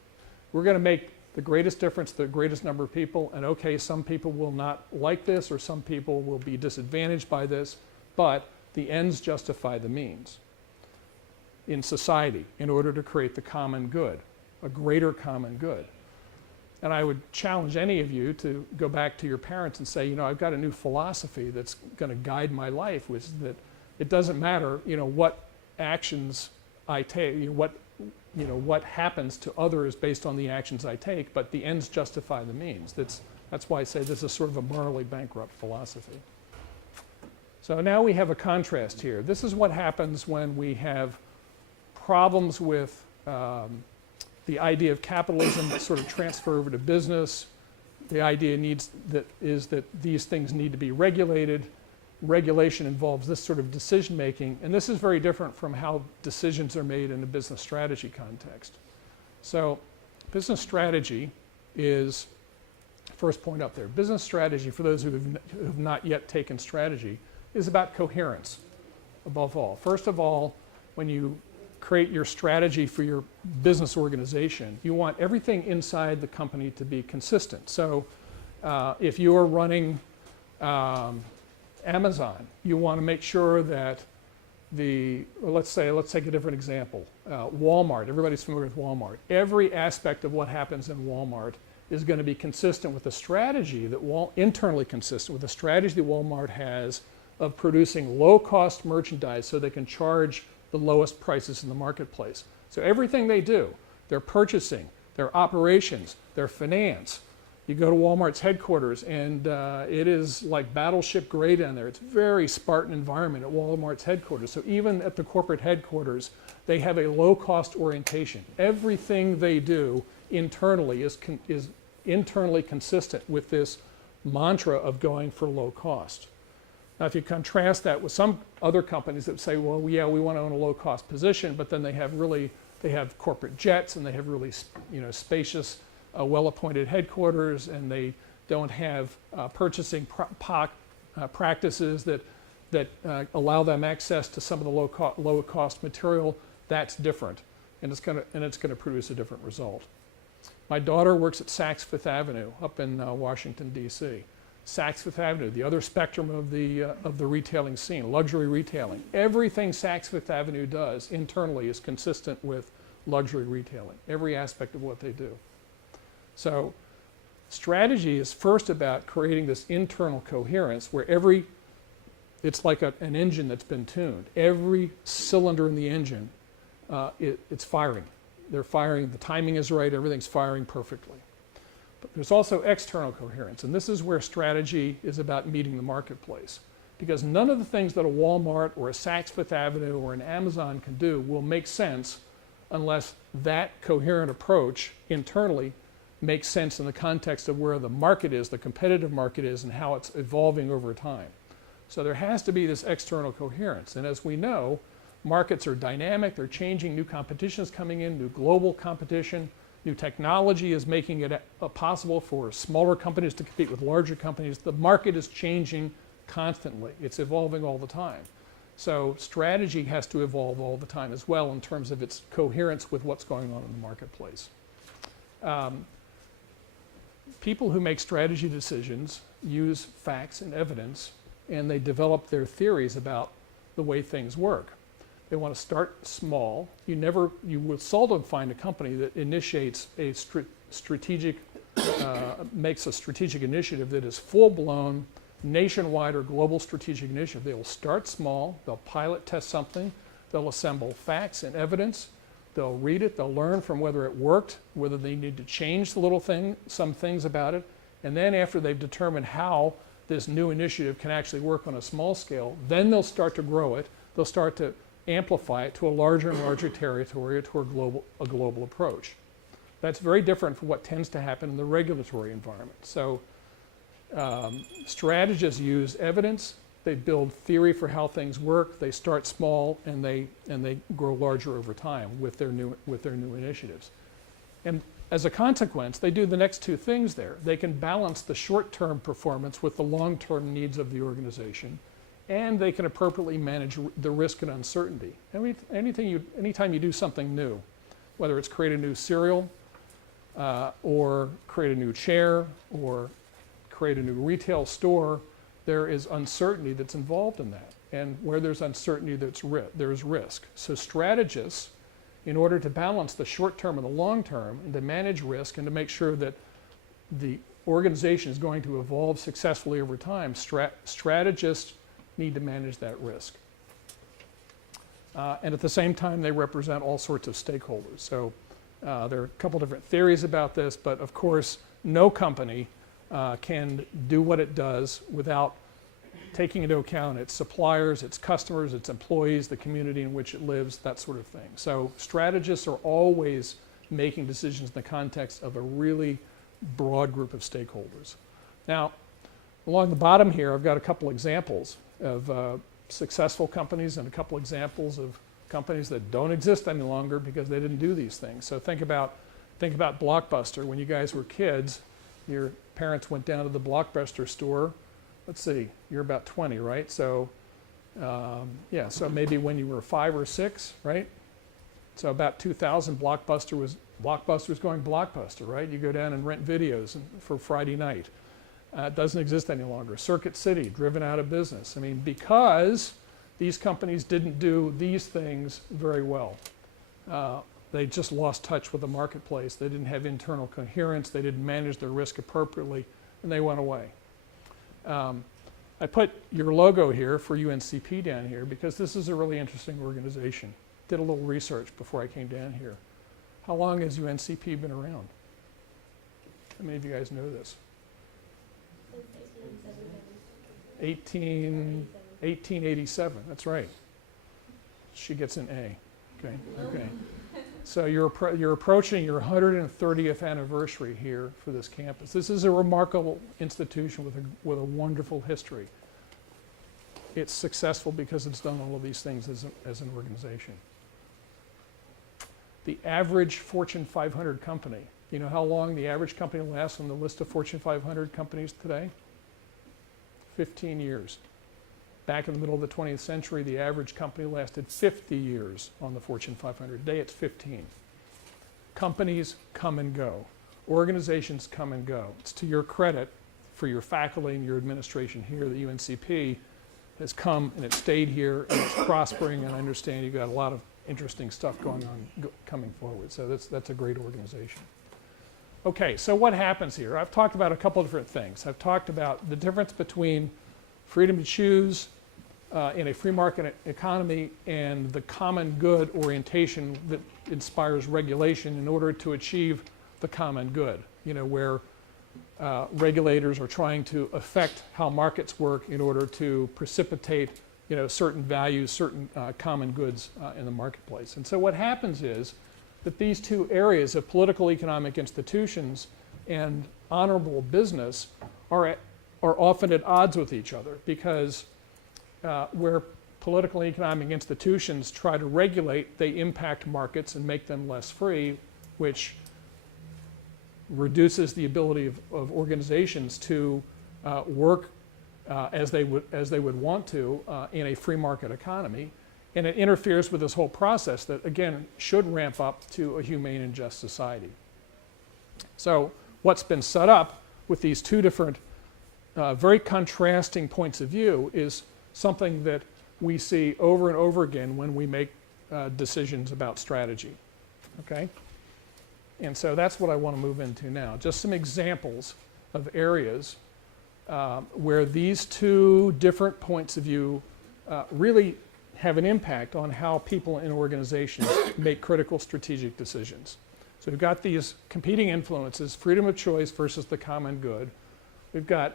we're going to make the greatest difference to the greatest number of people, and okay, some people will not like this, or some people will be disadvantaged by this, but the ends justify the means in society in order to create the common good, a greater common good. And I would challenge any of you to go back to your parents and say, you know, I've got a new philosophy that's going to guide my life, which is that it doesn't matter, you know, what actions I take, what happens to others based on the actions I take, but the ends justify the means. That's why I say this is sort of a morally bankrupt philosophy. So now we have a contrast here. This is what happens when we have problems with the idea of capitalism that sort of transfer over to business. The idea is that these things need to be regulated. Regulation involves this sort of decision making, and this is very different from how decisions are made in a business strategy context. So business strategy is, first point up there, business strategy, for those who have not yet taken strategy, is about coherence above all. First of all, when you create your strategy for your business organization, you want everything inside the company to be consistent. So if you are running Amazon, you want to make sure that let's take a different example. Walmart, everybody's familiar with Walmart. Every aspect of what happens in Walmart is going to be consistent with the strategy that internally consistent with the strategy that Walmart has of producing low-cost merchandise so they can charge the lowest prices in the marketplace. So everything they do, their purchasing, their operations, their finance. You go to Walmart's headquarters and it is like battleship grade down there. It's a very Spartan environment at Walmart's headquarters. So even at the corporate headquarters, they have a low-cost orientation. Everything they do internally is internally consistent with this mantra of going for low cost. Now, if you contrast that with some other companies that say, well, yeah, we want to own a low-cost position, but then they have corporate jets and they have really, spacious, well-appointed headquarters, and they don't have purchasing practices that allow them access to some of the low-cost material. That's different, and it's going to produce a different result. My daughter works at Saks Fifth Avenue up in Washington, D.C. Saks Fifth Avenue, the other spectrum of the retailing scene, luxury retailing. Everything Saks Fifth Avenue does internally is consistent with luxury retailing, every aspect of what they do. So strategy is first about creating this internal coherence where every it's like an engine that's been tuned. Every cylinder in the engine, it's firing. They're firing, the timing is right, everything's firing perfectly. But there's also external coherence, and this is where strategy is about meeting the marketplace. Because none of the things that a Walmart or a Saks Fifth Avenue or an Amazon can do will make sense unless that coherent approach internally makes sense in the context of where the market is, the competitive market is, and how it's evolving over time. So there has to be this external coherence. And as we know, markets are dynamic, they're changing, new competition is coming in, new global competition, new technology is making it possible for smaller companies to compete with larger companies. The market is changing constantly. It's evolving all the time. So strategy has to evolve all the time as well in terms of its coherence with what's going on in the marketplace. People who make strategy decisions use facts and evidence, and they develop their theories about the way things work. They want to start small. You will seldom find a company that initiates a makes a strategic initiative that is full-blown, nationwide or global strategic initiative. They will start small, they'll pilot test something, they'll assemble facts and evidence, they'll read it, they'll learn from whether it worked, whether they need to change some things about it, and then after they've determined how this new initiative can actually work on a small scale, then they'll start to grow it, they'll start to amplify it to a larger and larger territory, to a global approach. That's very different from what tends to happen in the regulatory environment. So strategists use evidence, they build theory for how things work, they start small, and they grow larger over time with their new initiatives. And as a consequence, they do the next two things there. They can balance the short-term performance with the long-term needs of the organization, and they can appropriately manage the risk and uncertainty. Anytime you do something new, whether it's create a new cereal, or create a new chair, or create a new retail store, there is uncertainty that's involved in that. And where there's uncertainty, there's risk. So strategists, in order to balance the short term and the long term, and to manage risk and to make sure that the organization is going to evolve successfully over time, strategists need to manage that risk. And at the same time, they represent all sorts of stakeholders. So there are a couple different theories about this, but of course, no company can do what it does without taking into account its suppliers, its customers, its employees, the community in which it lives, that sort of thing. So strategists are always making decisions in the context of a really broad group of stakeholders. Now, along the bottom here, I've got a couple examples of successful companies and a couple examples of companies that don't exist any longer because they didn't do these things. So think about Blockbuster. When you guys were kids, your parents went down to the Blockbuster store. Let's see, you're about 20, right? So yeah, so maybe when you were 5 or 6, right? So about 2000, Blockbuster was going Blockbuster, right? You go down and rent videos for Friday night. It doesn't exist any longer. Circuit City, driven out of business. I mean, because these companies didn't do these things very well. They just lost touch with the marketplace. They didn't have internal coherence. They didn't manage their risk appropriately, and they went away. I put your logo here for UNCP down here because this is a really interesting organization. Did a little research before I came down here. How long has UNCP been around? How many of you guys know this? 1887, that's right. She gets an A. Okay. So you're approaching your 130th anniversary here for this campus. This is a remarkable institution with a wonderful history. It's successful because it's done all of these things as an organization. The average Fortune 500 company, you know how long the average company lasts on the list of Fortune 500 companies today? 15 years. Back in the middle of the 20th century, the average company lasted 50 years on the Fortune 500. Today, it's 15. Companies come and go. Organizations come and go. It's to your credit for your faculty and your administration here that UNCP has come and it's stayed here and it's prospering, and I understand you've got a lot of interesting stuff going on coming forward. So that's a great organization. Okay, so what happens here? I've talked about a couple different things. I've talked about the difference between freedom to choose, in a free market economy and the common good orientation that inspires regulation in order to achieve the common good, where regulators are trying to affect how markets work in order to precipitate certain values, certain common goods in the marketplace. And so what happens is that these two areas of political economic institutions and honorable business are often at odds with each other, because where political and economic institutions try to regulate, they impact markets and make them less free, which reduces the ability of organizations to work as they would want to in a free market economy. And it interferes with this whole process that, again, should ramp up to a humane and just society. So what's been set up with these two different very contrasting points of view is something that we see over and over again when we make decisions about strategy, okay? And so that's what I want to move into now. Just some examples of areas where these two different points of view really have an impact on how people in organizations make critical strategic decisions. So we've got these competing influences, freedom of choice versus the common good. We've got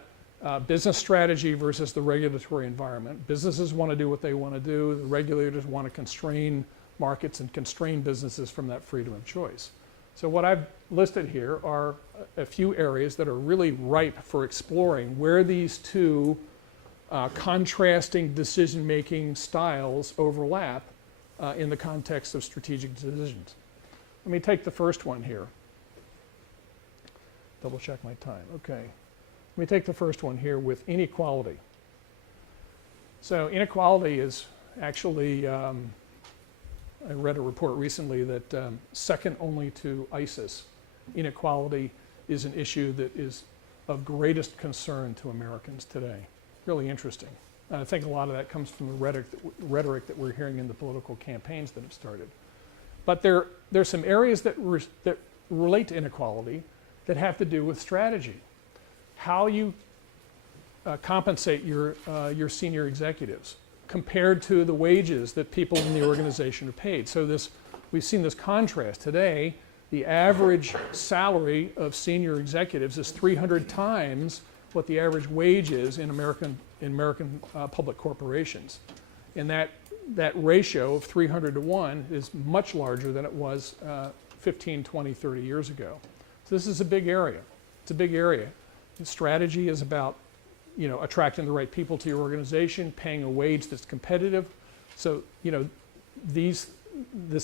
business strategy versus the regulatory environment. Businesses want to do what they want to do. The regulators want to constrain markets and constrain businesses from that freedom of choice. So what I've listed here are a few areas that are really ripe for exploring where these two contrasting decision-making styles overlap in the context of strategic decisions. Let me take the first one here. Double check my time. Okay. Let me take the first one here with inequality. So inequality is actually, I read a report recently that second only to ISIS, inequality is an issue that is of greatest concern to Americans today. Really interesting. I think a lot of that comes from the rhetoric that we're hearing in the political campaigns that have started. But there's some areas that relate to inequality that have to do with strategy. How you compensate your senior executives compared to the wages that people in the organization are paid. So we've seen this contrast. Today, the average salary of senior executives is 300 times what the average wage is in American public corporations. And that ratio of 300 to 1 is much larger than it was 15, 20, 30 years ago. So this is a big area. It's a big area. The strategy is about attracting the right people to your organization, paying a wage that's competitive. So this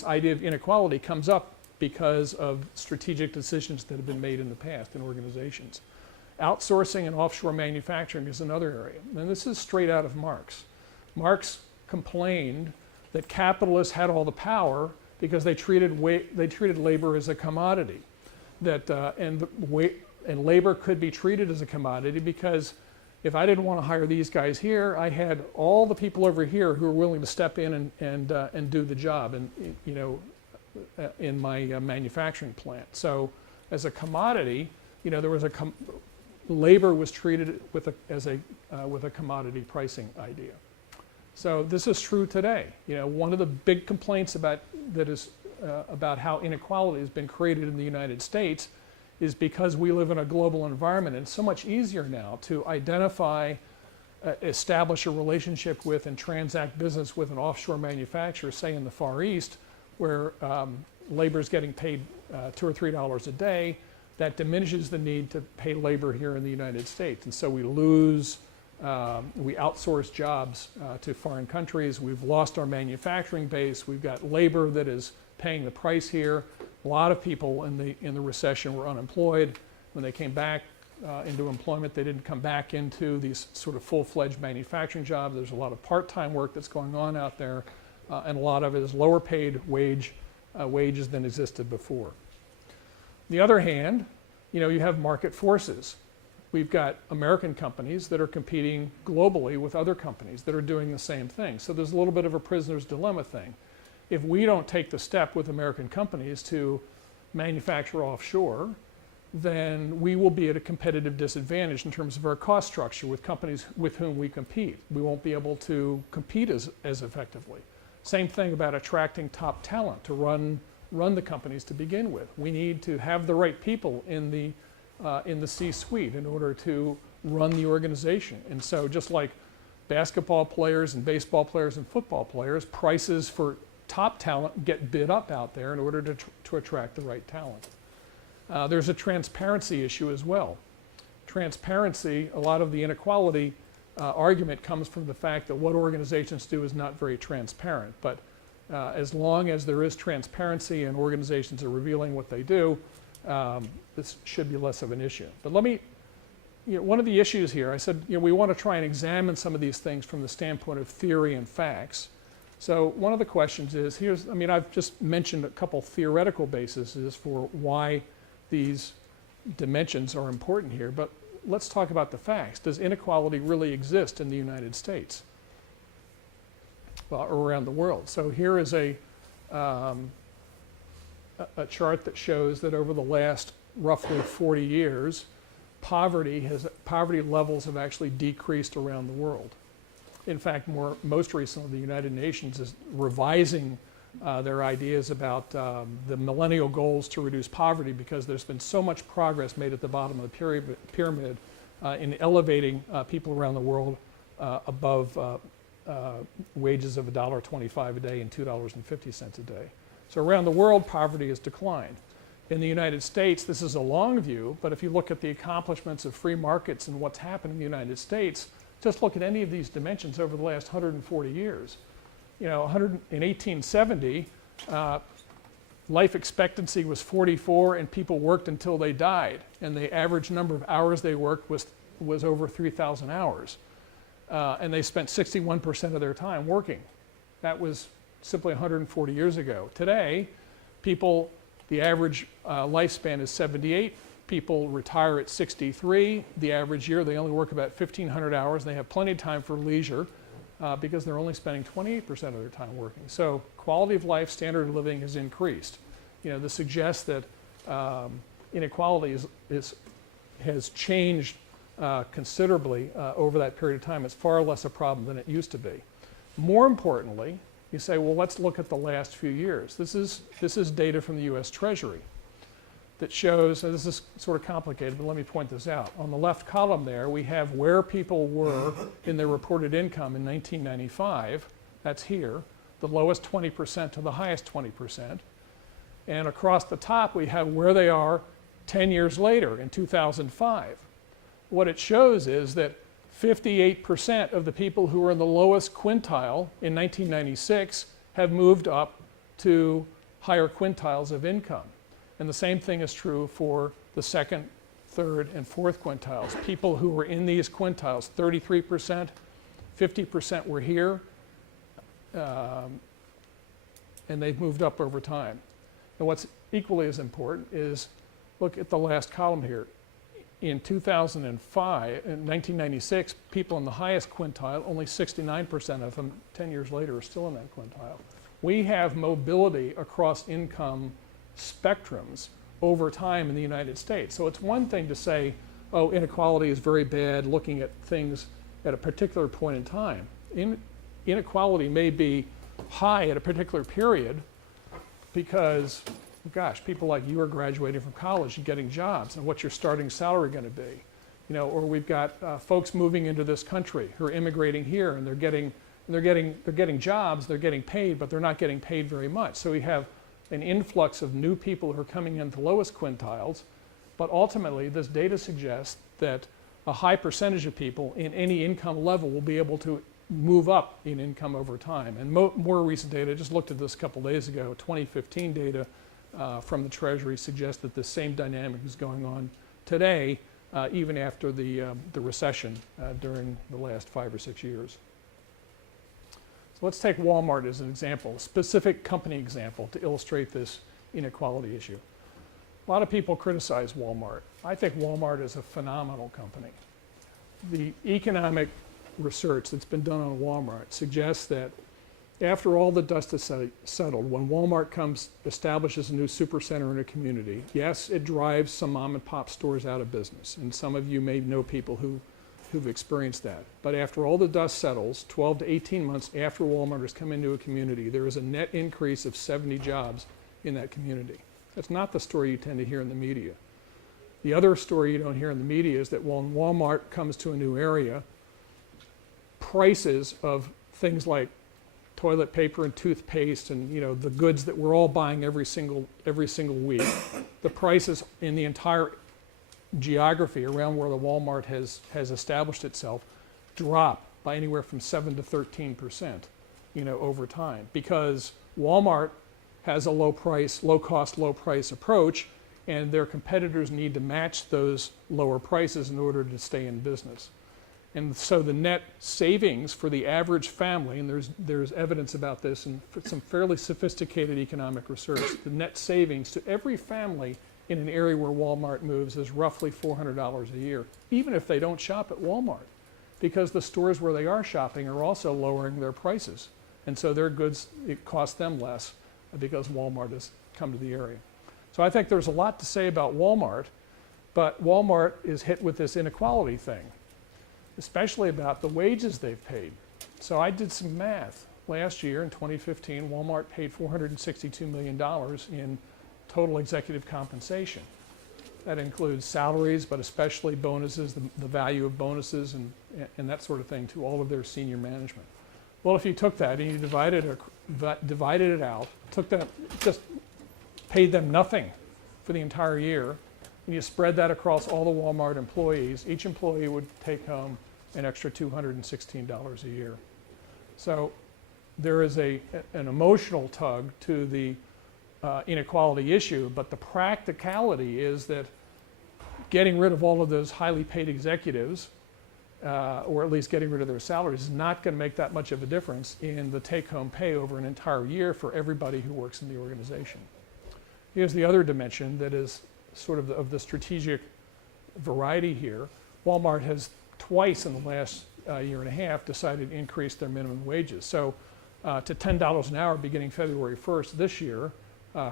idea of inequality comes up because of strategic decisions that have been made in the past in organizations. Outsourcing and offshore manufacturing is another area. And this is straight out of Marx. Marx complained that capitalists had all the power because they treated labor as a commodity. And labor could be treated as a commodity because if I didn't want to hire these guys here, I had all the people over here who were willing to step in and do the job in my manufacturing plant. So as a commodity, there was labor was treated as a commodity pricing idea. So this is true today. One of the big complaints about how inequality has been created in the United States is because we live in a global environment, and it's so much easier now to identify, establish a relationship with, and transact business with an offshore manufacturer, say in the Far East, where labor is getting paid $2 or $3 a day. That diminishes the need to pay labor here in the United States. And so we outsource jobs to foreign countries. We've lost our manufacturing base. We've got labor that is paying the price here. A lot of people in the recession were unemployed. When they came back into employment, they didn't come back into these sort of full-fledged manufacturing jobs. There's a lot of part-time work that's going on out there, and a lot of it is lower paid wages than existed before. On the other hand, you have market forces. We've got American companies that are competing globally with other companies that are doing the same thing. So there's a little bit of a prisoner's dilemma thing. If we don't take the step with American companies to manufacture offshore, then we will be at a competitive disadvantage in terms of our cost structure with companies with whom we compete. We won't be able to compete as effectively. Same thing about attracting top talent to run the companies to begin with. We need to have the right people in the C-suite in order to run the organization. And so just like basketball players and baseball players and football players, prices for top talent get bid up out there in order to attract the right talent. There's a transparency issue as well. Transparency, a lot of the inequality argument comes from the fact that what organizations do is not very transparent. But as long as there is transparency and organizations are revealing what they do, this should be less of an issue. But let me, one of the issues here, I said, we want to try and examine some of these things from the standpoint of theory and facts. So one of the questions is, I've just mentioned a couple theoretical bases for why these dimensions are important here, but let's talk about the facts. Does inequality really exist in the United States? Well, or around the world? So here is a chart that shows that over the last roughly 40 years, poverty levels have actually decreased around the world. In fact, most recently, the United Nations is revising their ideas about the millennial goals to reduce poverty because there's been so much progress made at the bottom of the pyramid in elevating people around the world above wages of $1.25 a day and $2.50 a day. So around the world, poverty has declined. In the United States, this is a long view, but if you look at the accomplishments of free markets and what's happened in the United States, just look at any of these dimensions over the last 140 years. In 1870, life expectancy was 44 and people worked until they died. And the average number of hours they worked was over 3,000 hours. And they spent 61% of their time working. That was simply 140 years ago. Today, the average lifespan is 78. People retire at 63. The average year, they only work about 1,500 hours. And they have plenty of time for leisure because they're only spending 28% of their time working. So quality of life, standard of living has increased. This suggests that inequality has changed considerably over that period of time. It's far less a problem than it used to be. More importantly, you say, well, let's look at the last few years. This is data from the US Treasury that shows, and this is sort of complicated, but let me point this out. On the left column there, we have where people were in their reported income in 1995. That's here, the lowest 20% to the highest 20%. And across the top, we have where they are 10 years later in 2005. What it shows is that 58% of the people who were in the lowest quintile in 1996 have moved up to higher quintiles of income. And the same thing is true for the second, third, and fourth quintiles. People who were in these quintiles, 33%, 50% were here, and they've moved up over time. And what's equally as important is look at the last column here. In 2005, in 1996, people in the highest quintile, only 69% of them 10 years later are still in that quintile. We have mobility across income spectrums over time in the United States. So it's one thing to say, oh, inequality is very bad, looking at things at a particular point in time. Inequality may be high at a particular period because, gosh, people like you are graduating from college and getting jobs, and what's your starting salary going to be? Or we've got folks moving into this country who are immigrating here, and they're getting jobs, they're getting paid, but they're not getting paid very much. So we have an influx of new people who are coming into the lowest quintiles, but ultimately this data suggests that a high percentage of people in any income level will be able to move up in income over time. And more recent data, I just looked at this a couple days ago, 2015 data from the Treasury suggests that the same dynamic is going on today, even after the recession during the last 5 or 6 years. So let's take Walmart as an example, a specific company example to illustrate this inequality issue. A lot of people criticize Walmart. I think Walmart is a phenomenal company. The economic research that's been done on Walmart suggests that After all the dust is settled, when Walmart establishes a new supercenter in a community, yes, it drives some mom and pop stores out of business. And some of you may know people who've experienced that. But after all the dust settles, 12 to 18 months after Walmart has come into a community, there is a net increase of 70 jobs in that community. That's not the story you tend to hear in the media. The other story you don't hear in the media is that when Walmart comes to a new area, prices of things like toilet paper and toothpaste and the goods that we're all buying every single week, the prices in the entire geography around where the Walmart has established itself drop by anywhere from 7 to 13%, over time, because Walmart has a low cost, low price approach, and their competitors need to match those lower prices in order to stay in business. And so the net savings for the average family, and there's evidence about this in some fairly sophisticated economic research, the net savings to every family in an area where Walmart moves is roughly $400 a year, even if they don't shop at Walmart, because the stores where they are shopping are also lowering their prices. And so their goods, it costs them less because Walmart has come to the area. So I think there's a lot to say about Walmart, but Walmart is hit with this inequality thing, especially about the wages they've paid. So I did some math. Last year, in 2015, Walmart paid $462 million in total executive compensation. That includes salaries, but especially bonuses, the value of bonuses and that sort of thing to all of their senior management. Well, if you took that and you divided it out, took that, just paid them nothing for the entire year, and you spread that across all the Walmart employees, each employee would take home an extra $216 a year. So there is an emotional tug to the inequality issue, but the practicality is that getting rid of all of those highly paid executives, or at least getting rid of their salaries, is not going to make that much of a difference in the take-home pay over an entire year for everybody who works in the organization. Here's the other dimension that is sort of the strategic variety here. Walmart has twice in the last year and a half decided to increase their minimum wages. So to $10 an hour beginning February 1st this year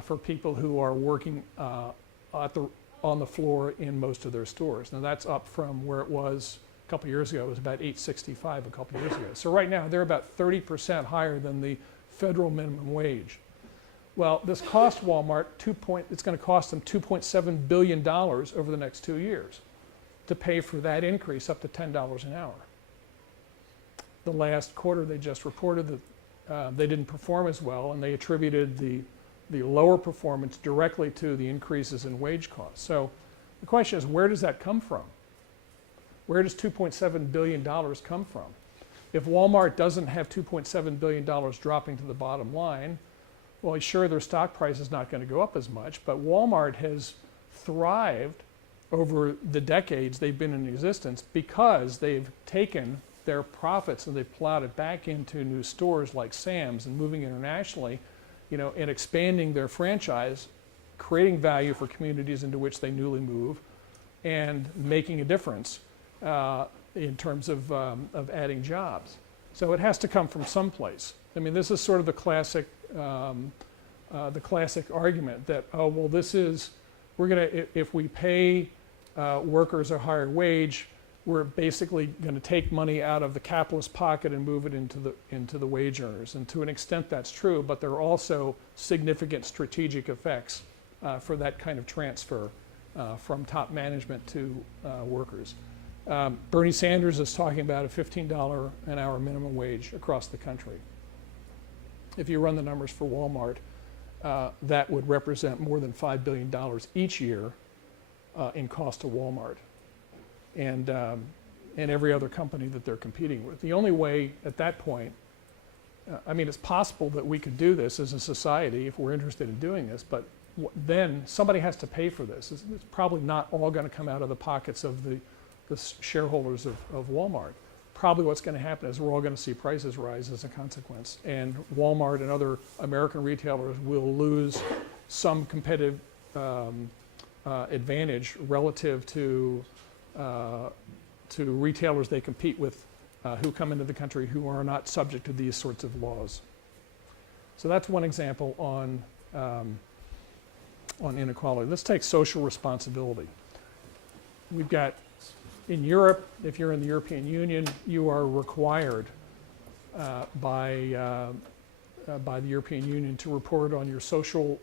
for people who are working on the floor in most of their stores. Now that's up from where it was a couple years ago. It was about $8.65 a couple years ago. So right now they're about 30% higher than the federal minimum wage. Well, this cost Walmart it's going to cost them $2.7 billion over the next 2 years to pay for that increase up to $10 an hour. The last quarter they just reported that they didn't perform as well, and they attributed the lower performance directly to the increases in wage costs. So the question is, where does that come from? Where does $2.7 billion come from? If Walmart doesn't have $2.7 billion dropping to the bottom line, well, sure, their stock price is not going to go up as much, but Walmart has thrived over the decades they've been in existence because they've taken their profits and they've plowed it back into new stores like Sam's and moving internationally, and expanding their franchise, creating value for communities into which they newly move, and making a difference in terms of adding jobs. So it has to come from someplace. I mean, this is sort of the classic argument that, oh, well, if we pay workers a higher wage, we're basically going to take money out of the capitalist pocket and move it into the wage earners. And to an extent that's true, but there are also significant strategic effects for that kind of transfer from top management to workers. Bernie Sanders is talking about a $15 an hour minimum wage across the country. If you run the numbers for Walmart, that would represent more than $5 billion each year in cost to Walmart and every other company that they're competing with. The only way at that point, I mean, it's possible that we could do this as a society if we're interested in doing this, but then somebody has to pay for this. It's probably not all going to come out of the pockets of the shareholders of Walmart. Probably what's going to happen is we're all going to see prices rise as a consequence, and Walmart and other American retailers will lose some competitive advantage relative to retailers they compete with who come into the country who are not subject to these sorts of laws. So that's one example on inequality. Let's take social responsibility. We've got, in Europe, if you're in the European Union, you are required by the European Union to report on your social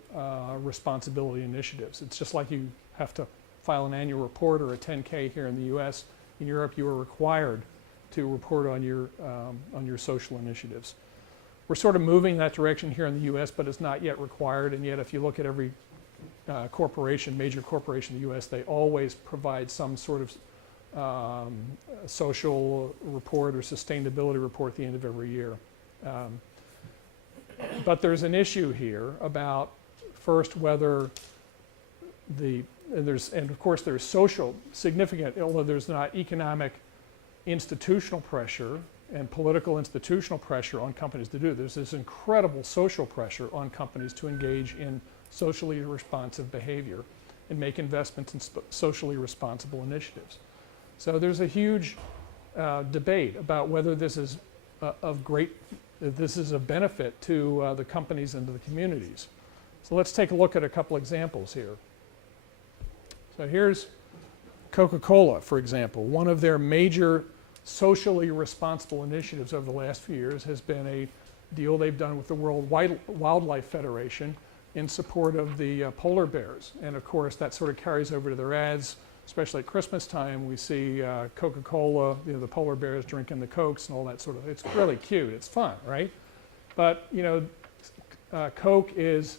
responsibility initiatives. It's just like you have to file an annual report or a 10K here in the US. In Europe, you are required to report on your social initiatives. We're sort of moving that direction here in the US, but it's not yet required, and yet if you look at every corporation, major corporation in the US, they always provide some sort of social report or sustainability report at the end of every year. But there's an issue here about, first, whether and of course there's social significant, although there's not economic institutional pressure and political institutional pressure on companies to do it. There's this incredible social pressure on companies to engage in socially responsive behavior and make investments in socially responsible initiatives. So there's a huge debate about whether this is this is a benefit to the companies and to the communities. So let's take a look at a couple examples here. So here's Coca-Cola, for example. One of their major socially responsible initiatives over the last few years has been a deal they've done with the World Wildlife Federation in support of the polar bears. And of course, that sort of carries over to their ads, especially at Christmas time. We see Coca-Cola, the polar bears drinking the Cokes and all that sort of, it's really cute, it's fun, right? But, Coke is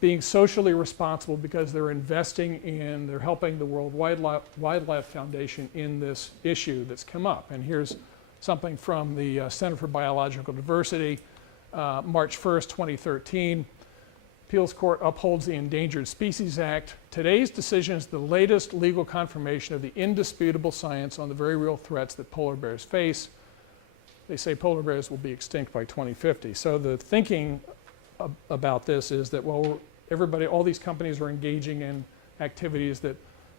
being socially responsible because they're investing in, they're helping the World Wildlife Foundation in this issue that's come up. And here's something from the Center for Biological Diversity, March 1st, 2013. Appeals Court upholds the Endangered Species Act. Today's decision is the latest legal confirmation of the indisputable science on the very real threats that polar bears face. They say polar bears will be extinct by 2050. So the thinking about this is that, well, all these companies are engaging in activities that,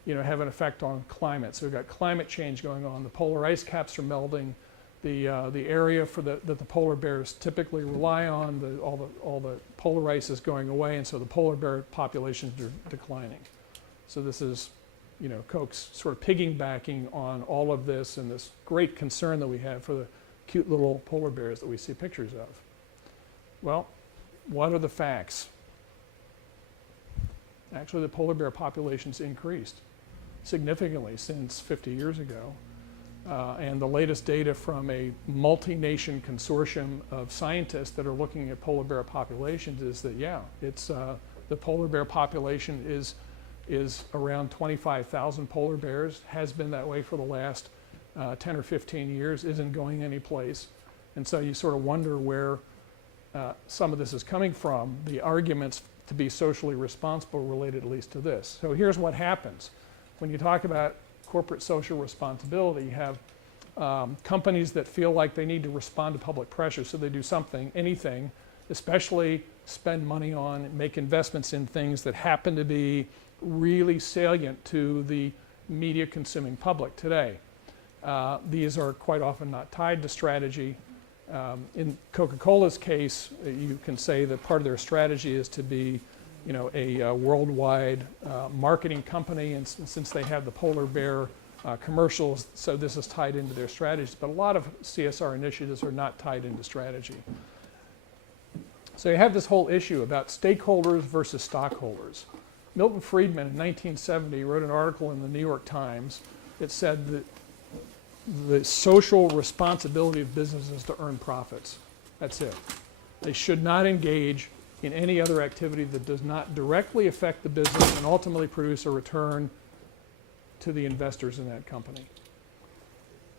have an effect on climate. So we've got climate change going on. The polar ice caps are melting. The area that the polar bears typically rely on, all the polar ice is going away, and so the polar bear populations are declining. So this is, Coke's sort of piggybacking on all of this and this great concern that we have for the cute little polar bears that we see pictures of. Well, what are the facts? Actually, the polar bear population's increased significantly since 50 years ago. And the latest data from a multi-nation consortium of scientists that are looking at polar bear populations is that, the polar bear population is around 25,000 polar bears, has been that way for the last 10 or 15 years, isn't going anyplace. And so you sort of wonder where some of this is coming from, the arguments to be socially responsible related at least to this. So here's what happens. When you talk about corporate social responsibility, you have companies that feel like they need to respond to public pressure, so they do something, anything, especially spend money on, make investments in things that happen to be really salient to the media consuming public today. These are quite often not tied to strategy. In Coca-Cola's case, you can say that part of their strategy is to be a worldwide marketing company, and since they have the polar bear commercials, so this is tied into their strategies. But a lot of CSR initiatives are not tied into strategy. So you have this whole issue about stakeholders versus stockholders. Milton Friedman in 1970 wrote an article in the New York Times that said that the social responsibility of businesses to earn profits. That's it. They should not engage in any other activity that does not directly affect the business and ultimately produce a return to the investors in that company.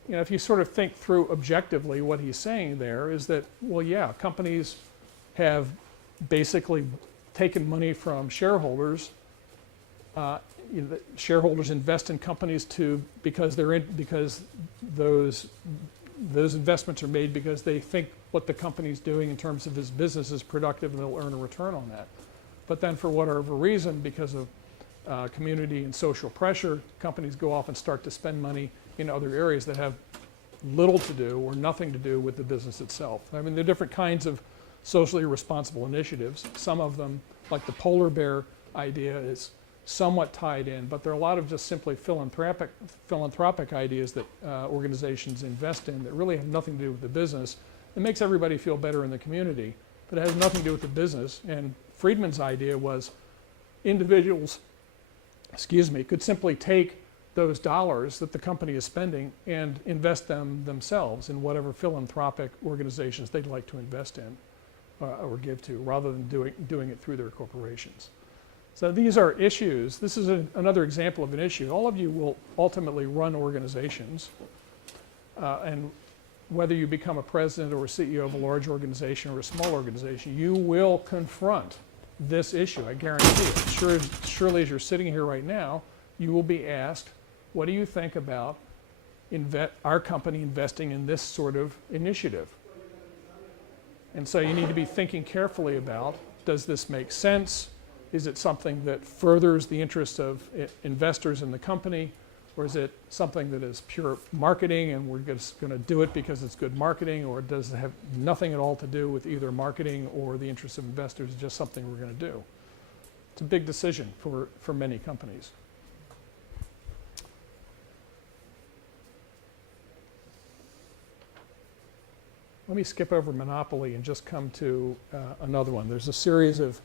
If you sort of think through objectively, what he's saying there is that, well, yeah, companies have basically taken money from shareholders. Shareholders invest in companies because those investments are made because they think what the company's doing in terms of his business is productive and they'll earn a return on that. But then for whatever reason, because of community and social pressure, companies go off and start to spend money in other areas that have little to do or nothing to do with the business itself. I mean, there are different kinds of socially responsible initiatives. Some of them, like the polar bear idea, is somewhat tied in, but there are a lot of just simply philanthropic ideas that organizations invest in that really have nothing to do with the business. It makes everybody feel better in the community, but it has nothing to do with the business. And Friedman's idea was individuals, could simply take those dollars that the company is spending and invest them themselves in whatever philanthropic organizations they'd like to invest in or give to, rather than doing it through their corporations. So these are issues. This is another example of an issue. All of you will ultimately run organizations, and whether you become a president or a CEO of a large organization or a small organization, you will confront this issue, I guarantee it. Surely as you're sitting here right now, you will be asked, what do you think about our company investing in this sort of initiative? And so you need to be thinking carefully about, does this make sense? Is it something that furthers the interests of investors in the company? Or is it something that is pure marketing and we're just going to do it because it's good marketing? Or does it have nothing at all to do with either marketing or the interests of investors, just something we're going to do? It's a big decision for many companies. Let me skip over monopoly and just come to another one. There's a series of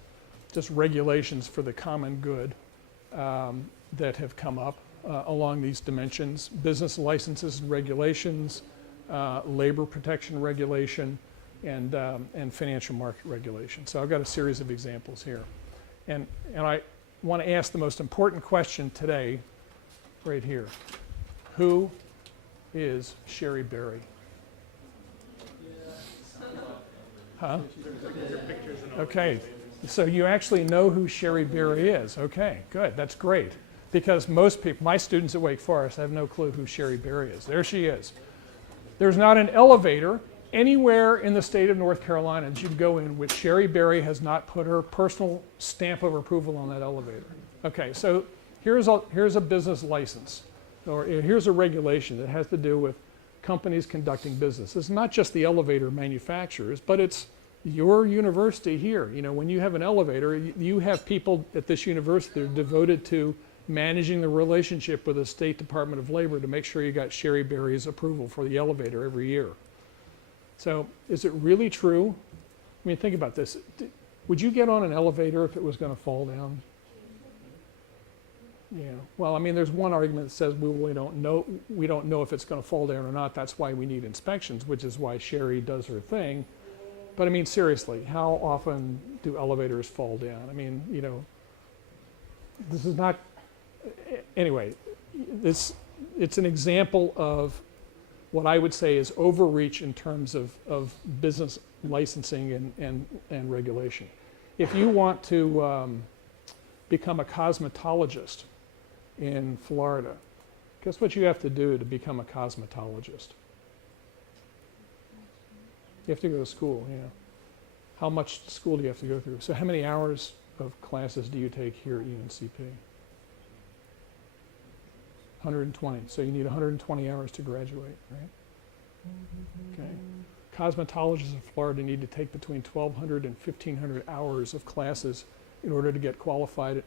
just regulations for the common good that have come up along these dimensions: business licenses and regulations, labor protection regulation, and financial market regulation. So I've got a series of examples here. And I want to ask the most important question today, right here. Who is Sherry Berry? Huh? Okay, so you actually know who Sherry Berry is. Okay, good, that's great. Because most people, my students at Wake Forest, have no clue who Sherry Berry is. There she is. There's not an elevator anywhere in the state of North Carolina that you can go in which Sherry Berry has not put her personal stamp of approval on that elevator. Okay, so here's a business license, or here's a regulation that has to do with companies conducting business. It's not just the elevator manufacturers, but it's your university here. You know, when you have an elevator, you have people at this university that are devoted to managing the relationship with the State Department of Labor to make sure you got Sherry Berry's approval for the elevator every year. So is it really true? I mean, think about this. Would you get on an elevator if it was going to fall down? Yeah. Well, I mean, there's one argument that says we don't know if it's going to fall down or not. That's why we need inspections, which is why Sherry does her thing. But I mean, seriously, how often do elevators fall down? I mean, you know, this is not. Anyway, it's an example of what I would say is overreach in terms of business licensing and regulation. If you want to become a cosmetologist in Florida, guess what you have to do to become a cosmetologist? You have to go to school, yeah. How much school do you have to go through? So how many hours of classes do you take here at UNCP? 120. So you need 120 hours to graduate, right? Okay. Cosmetologists in Florida need to take between 1,200 and 1,500 hours of classes in order to get qualified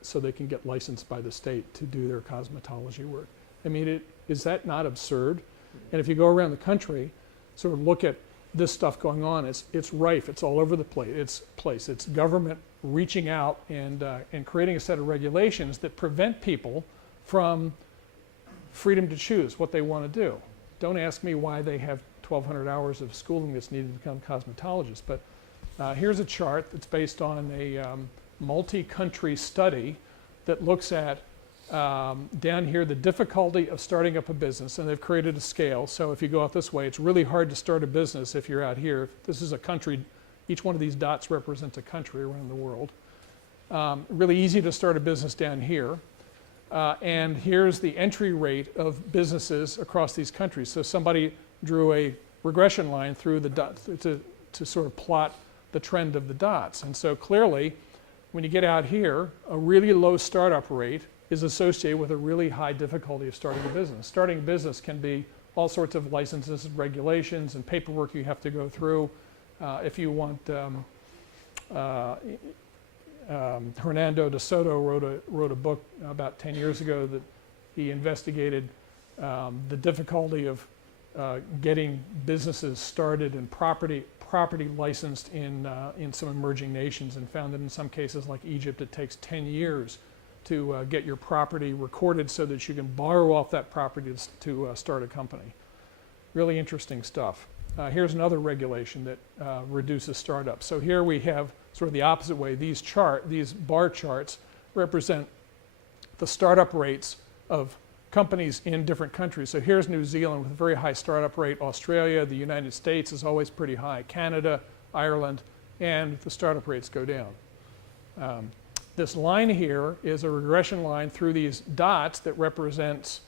so they can get licensed by the state to do their cosmetology work. I mean, is that not absurd? And if you go around the country, sort of look at this stuff going on, it's rife, it's all over the place. It's government reaching out and creating a set of regulations that prevent people from freedom to choose what they want to do. Don't ask me why they have 1,200 hours of schooling that's needed to become cosmetologists, but here's a chart that's based on a multi-country study that looks at down here the difficulty of starting up a business, and they've created a scale. So if you go out this way, it's really hard to start a business if you're out here. This is a country, each one of these dots represents a country around the world. Really easy to start a business down here. And here's the entry rate of businesses across these countries. So somebody drew a regression line through the dots to sort of plot the trend of the dots. And so clearly, when you get out here, a really low startup rate is associated with a really high difficulty of starting a business. Starting a business can be all sorts of licenses and regulations and paperwork you have to go through. If you want, Hernando de Soto wrote a book about 10 years ago that he investigated the difficulty of getting businesses started and property licensed in some emerging nations, and found that in some cases like Egypt it takes 10 years to get your property recorded so that you can borrow off that property to start a company. Really interesting stuff. Here's another regulation that reduces startups. So here we have sort of the opposite way. These bar charts represent the startup rates of companies in different countries. So here's New Zealand with a very high startup rate. Australia, the United States is always pretty high. Canada, Ireland, and the startup rates go down. This line here is a regression line through these dots that represents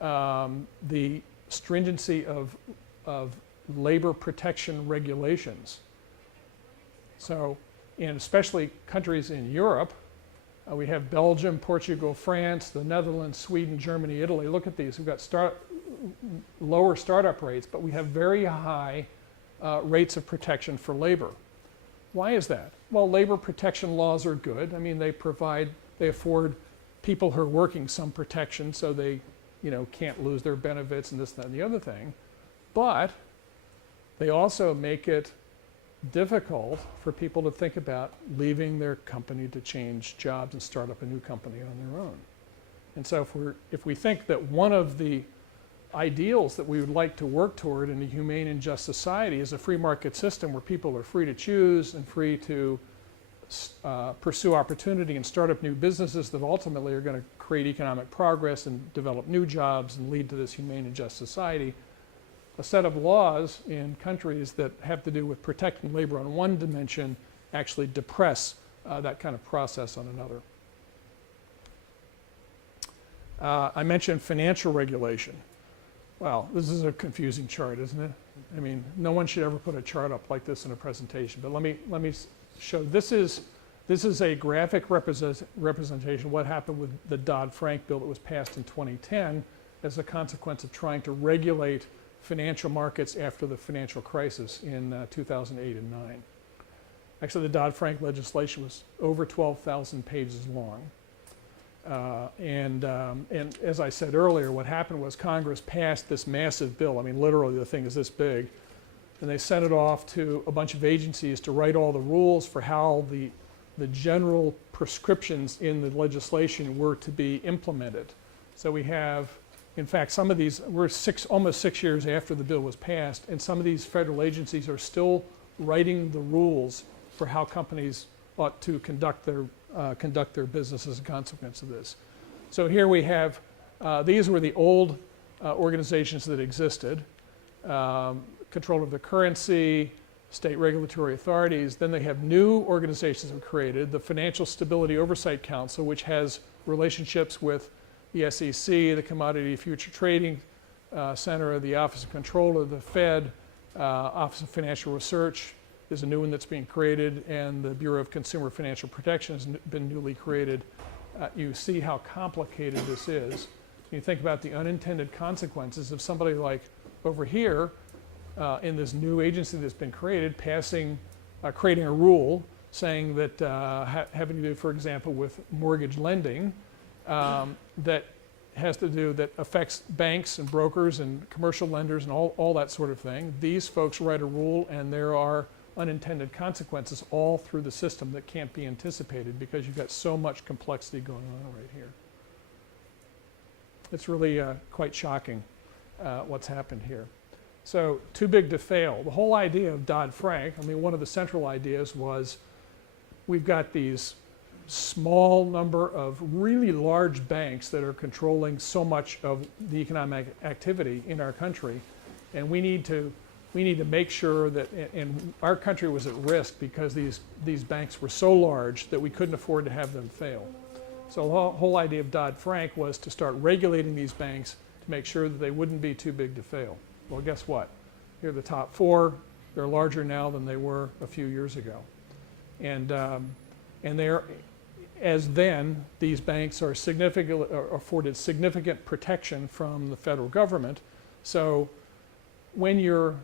the stringency of labor protection regulations. So in especially countries in Europe, we have Belgium, Portugal, France, the Netherlands, Sweden, Germany, Italy. Look at these. We've got lower startup rates, but we have very high rates of protection for labor. Why is that? Well, labor protection laws are good. I mean, they afford people who are working some protection so they, can't lose their benefits and this, that, and the other thing. But they also make it difficult for people to think about leaving their company to change jobs and start up a new company on their own. And so if we think that one of the ideals that we would like to work toward in a humane and just society is a free market system where people are free to choose and free to pursue opportunity and start up new businesses that ultimately are going to create economic progress and develop new jobs and lead to this humane and just society, a set of laws in countries that have to do with protecting labor on one dimension actually depress that kind of process on another. I mentioned financial regulation. Well, this is a confusing chart, isn't it? I mean, no one should ever put a chart up like this in a presentation, but let me show. This is a graphic representation of what happened with the Dodd-Frank bill that was passed in 2010 as a consequence of trying to regulate financial markets after the financial crisis in 2008 and 9. Actually, the Dodd-Frank legislation was over 12,000 pages long. And as I said earlier, what happened was Congress passed this massive bill. I mean, literally the thing is this big. And they sent it off to a bunch of agencies to write all the rules for how the general prescriptions in the legislation were to be implemented. So we have, in fact, some of these, we're almost 6 years after the bill was passed, and some of these federal agencies are still writing the rules for how companies ought to conduct their business as a consequence of this. So here we have, these were the old organizations that existed, control of the currency, state regulatory authorities. Then they have new organizations that were created, the Financial Stability Oversight Council, which has relationships with the SEC, the Commodity Future Trading Center, the Office of Controller, the Fed, Office of Financial Research is a new one that's being created, and the Bureau of Consumer Financial Protection has been newly created. You see how complicated this is. You think about the unintended consequences of somebody like over here in this new agency that's been created, creating a rule saying that having to do, for example, with mortgage lending, that affects banks and brokers and commercial lenders and all that sort of thing. These folks write a rule, and there are unintended consequences all through the system that can't be anticipated because you've got so much complexity going on right here. It's really quite shocking what's happened here. So, too big to fail. The whole idea of Dodd-Frank, I mean, one of the central ideas was we've got these small number of really large banks that are controlling so much of the economic activity in our country, and we need to make sure that, and our country was at risk because these banks were so large that we couldn't afford to have them fail. So the whole idea of Dodd-Frank was to start regulating these banks to make sure that they wouldn't be too big to fail. Well, guess what? Here are the top four. They're larger now than they were a few years ago. And they're, as then, these banks are afforded significant protection from the federal government. So when you're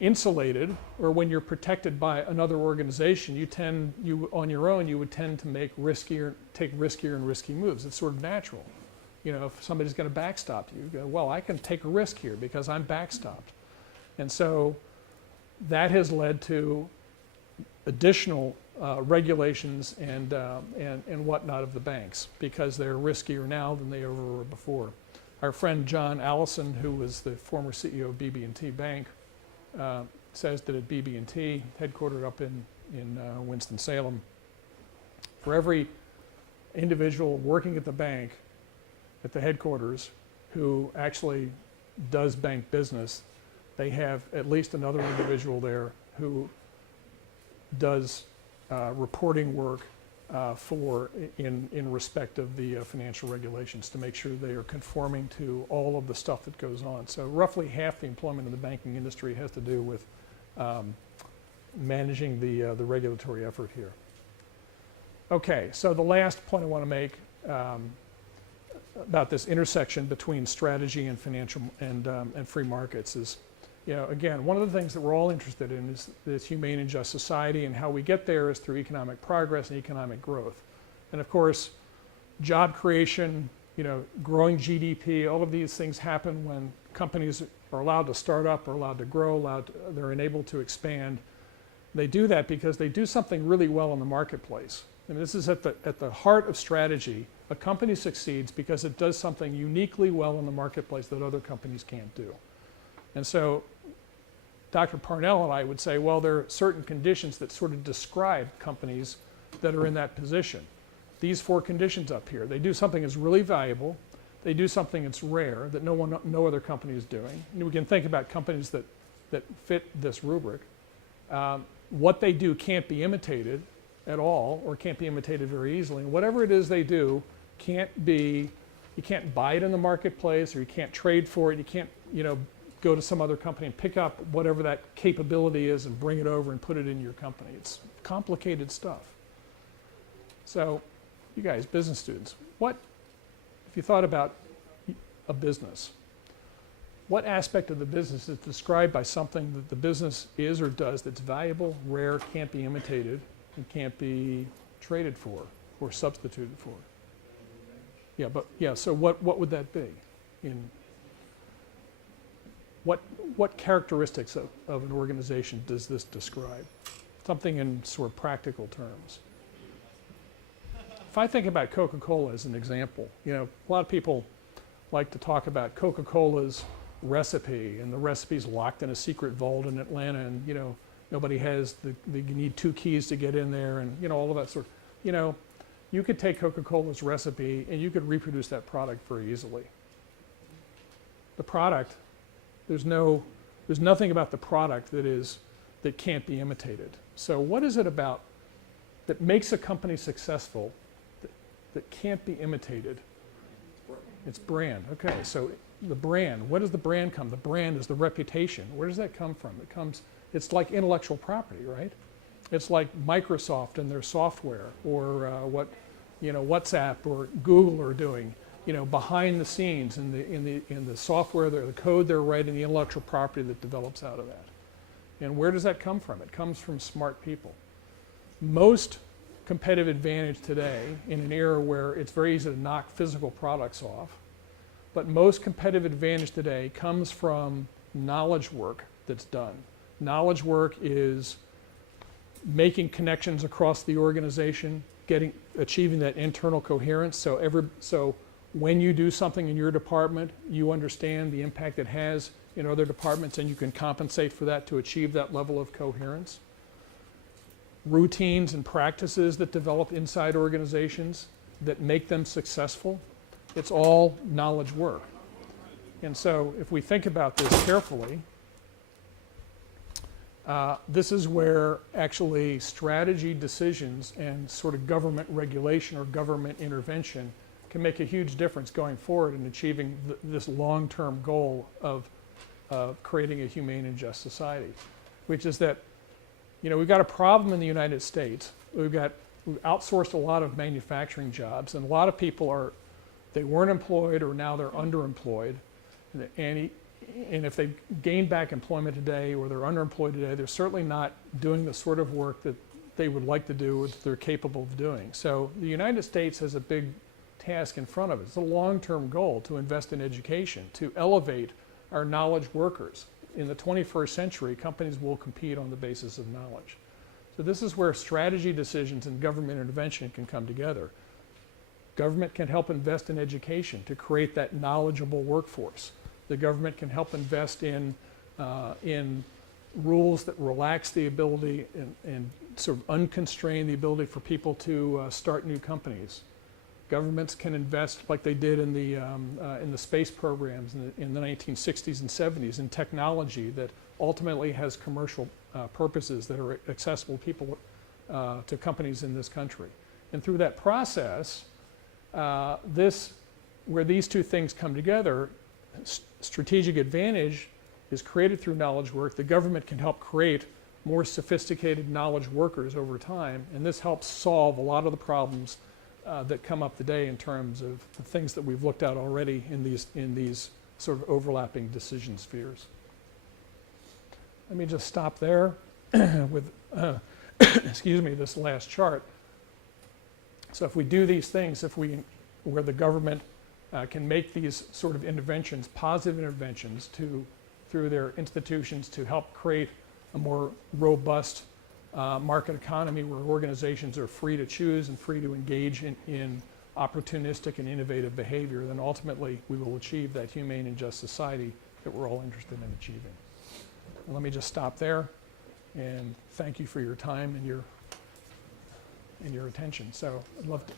insulated, or when you're protected by another organization, you on your own, you would tend to take riskier and risky moves. It's sort of natural. You know, if somebody's going to backstop you, you go, well, I can take a risk here because I'm backstopped. And so that has led to additional regulations and whatnot of the banks, because they're riskier now than they ever were before. Our friend John Allison, who was the former CEO of BB&T Bank, says that at BB&T, headquartered up in Winston-Salem, for every individual working at the bank, at the headquarters, who actually does bank business, they have at least another individual there who does reporting work in respect of the financial regulations, to make sure they are conforming to all of the stuff that goes on. So roughly half the employment in the banking industry has to do with managing the regulatory effort here. Okay, so the last point I want to make about this intersection between strategy and financial and free markets is, you know, again, one of the things that we're all interested in is this humane and just society, and how we get there is through economic progress and economic growth. And of course, job creation, you know, growing GDP, all of these things happen when companies are allowed to start up, or allowed to grow, they're enabled to expand. They do that because they do something really well in the marketplace. And this is at the heart of strategy. A company succeeds because it does something uniquely well in the marketplace that other companies can't do. And so Dr. Parnell and I would say, well, there are certain conditions that sort of describe companies that are in that position. These 4 conditions up here: they do something that's really valuable, they do something that's rare that no other company is doing. And we can think about companies that fit this rubric. What they do can't be imitated at all, or can't be imitated very easily. And whatever it is they do you can't buy it in the marketplace, or you can't trade for it. You can't, you know, go to some other company and pick up whatever that capability is and bring it over and put it in your company. It's complicated stuff. So, you guys, business students, if you thought about a business, what aspect of the business is described by something that the business is or does that's valuable, rare, can't be imitated, and can't be traded for or substituted for? So what would that be? What characteristics of an organization does this describe? Something in sort of practical terms. If I think about Coca-Cola as an example, you know, a lot of people like to talk about Coca-Cola's recipe, and the recipe's locked in a secret vault in Atlanta, and, you know, nobody has you need 2 keys to get in there, and, you know, all of that sort of, you know, you could take Coca-Cola's recipe and you could reproduce that product very easily. The product, there's nothing about the product that can't be imitated. So what is it about that makes a company successful that can't be imitated? It's brand. Okay, so the brand, where does the brand come? The brand is the reputation. Where does that come from? It's like intellectual property, right? It's like Microsoft and their software, or what, you know, WhatsApp or Google are doing, you know, behind the scenes in the software, the code they're writing, the intellectual property that develops out of that. And where does that come from? It comes from smart people. Most competitive advantage today, in an era where it's very easy to knock physical products off, but most competitive advantage today comes from knowledge work that's done. Knowledge work is making connections across the organization, achieving that internal coherence. So when you do something in your department, you understand the impact it has in other departments, and you can compensate for that to achieve that level of coherence. Routines and practices that develop inside organizations that make them successful, it's all knowledge work. And so if we think about this carefully, this is where actually strategy decisions and sort of government regulation or government intervention can make a huge difference going forward in achieving this long-term goal of creating a humane and just society, which is that, you know, we've got a problem in the United States. We've outsourced a lot of manufacturing jobs, and a lot of people they weren't employed, or now they're underemployed. And and if they gain back employment today or they're underemployed today, they're certainly not doing the sort of work that they would like to do or that they're capable of doing. So the United States has a big task in front of it. It's a long-term goal to invest in education, to elevate our knowledge workers. In the 21st century, companies will compete on the basis of knowledge. So this is where strategy decisions and government intervention can come together. Government can help invest in education to create that knowledgeable workforce. The government can help invest in rules that relax the ability and sort of unconstrain the ability for people to start new companies. Governments can invest, like they did in the space programs in the 1960s and 70s, in technology that ultimately has commercial purposes that are accessible to companies in this country. And through that process, where these two things come together, strategic advantage is created through knowledge work. The government can help create more sophisticated knowledge workers over time, and this helps solve a lot of the problems that come up today in terms of the things that we've looked at already in these sort of overlapping decision spheres. Let me just stop there with, excuse me, this last chart. So if we do these things, where the government can make these sort of interventions, positive interventions through their institutions to help create a more robust market economy where organizations are free to choose and free to engage in opportunistic and innovative behavior, then ultimately we will achieve that humane and just society that we're all interested in achieving. And let me just stop there and thank you for your time and your attention. So I'd love to.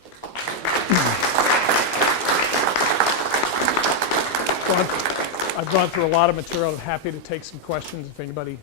I've gone through a lot of material. I'm happy to take some questions if anybody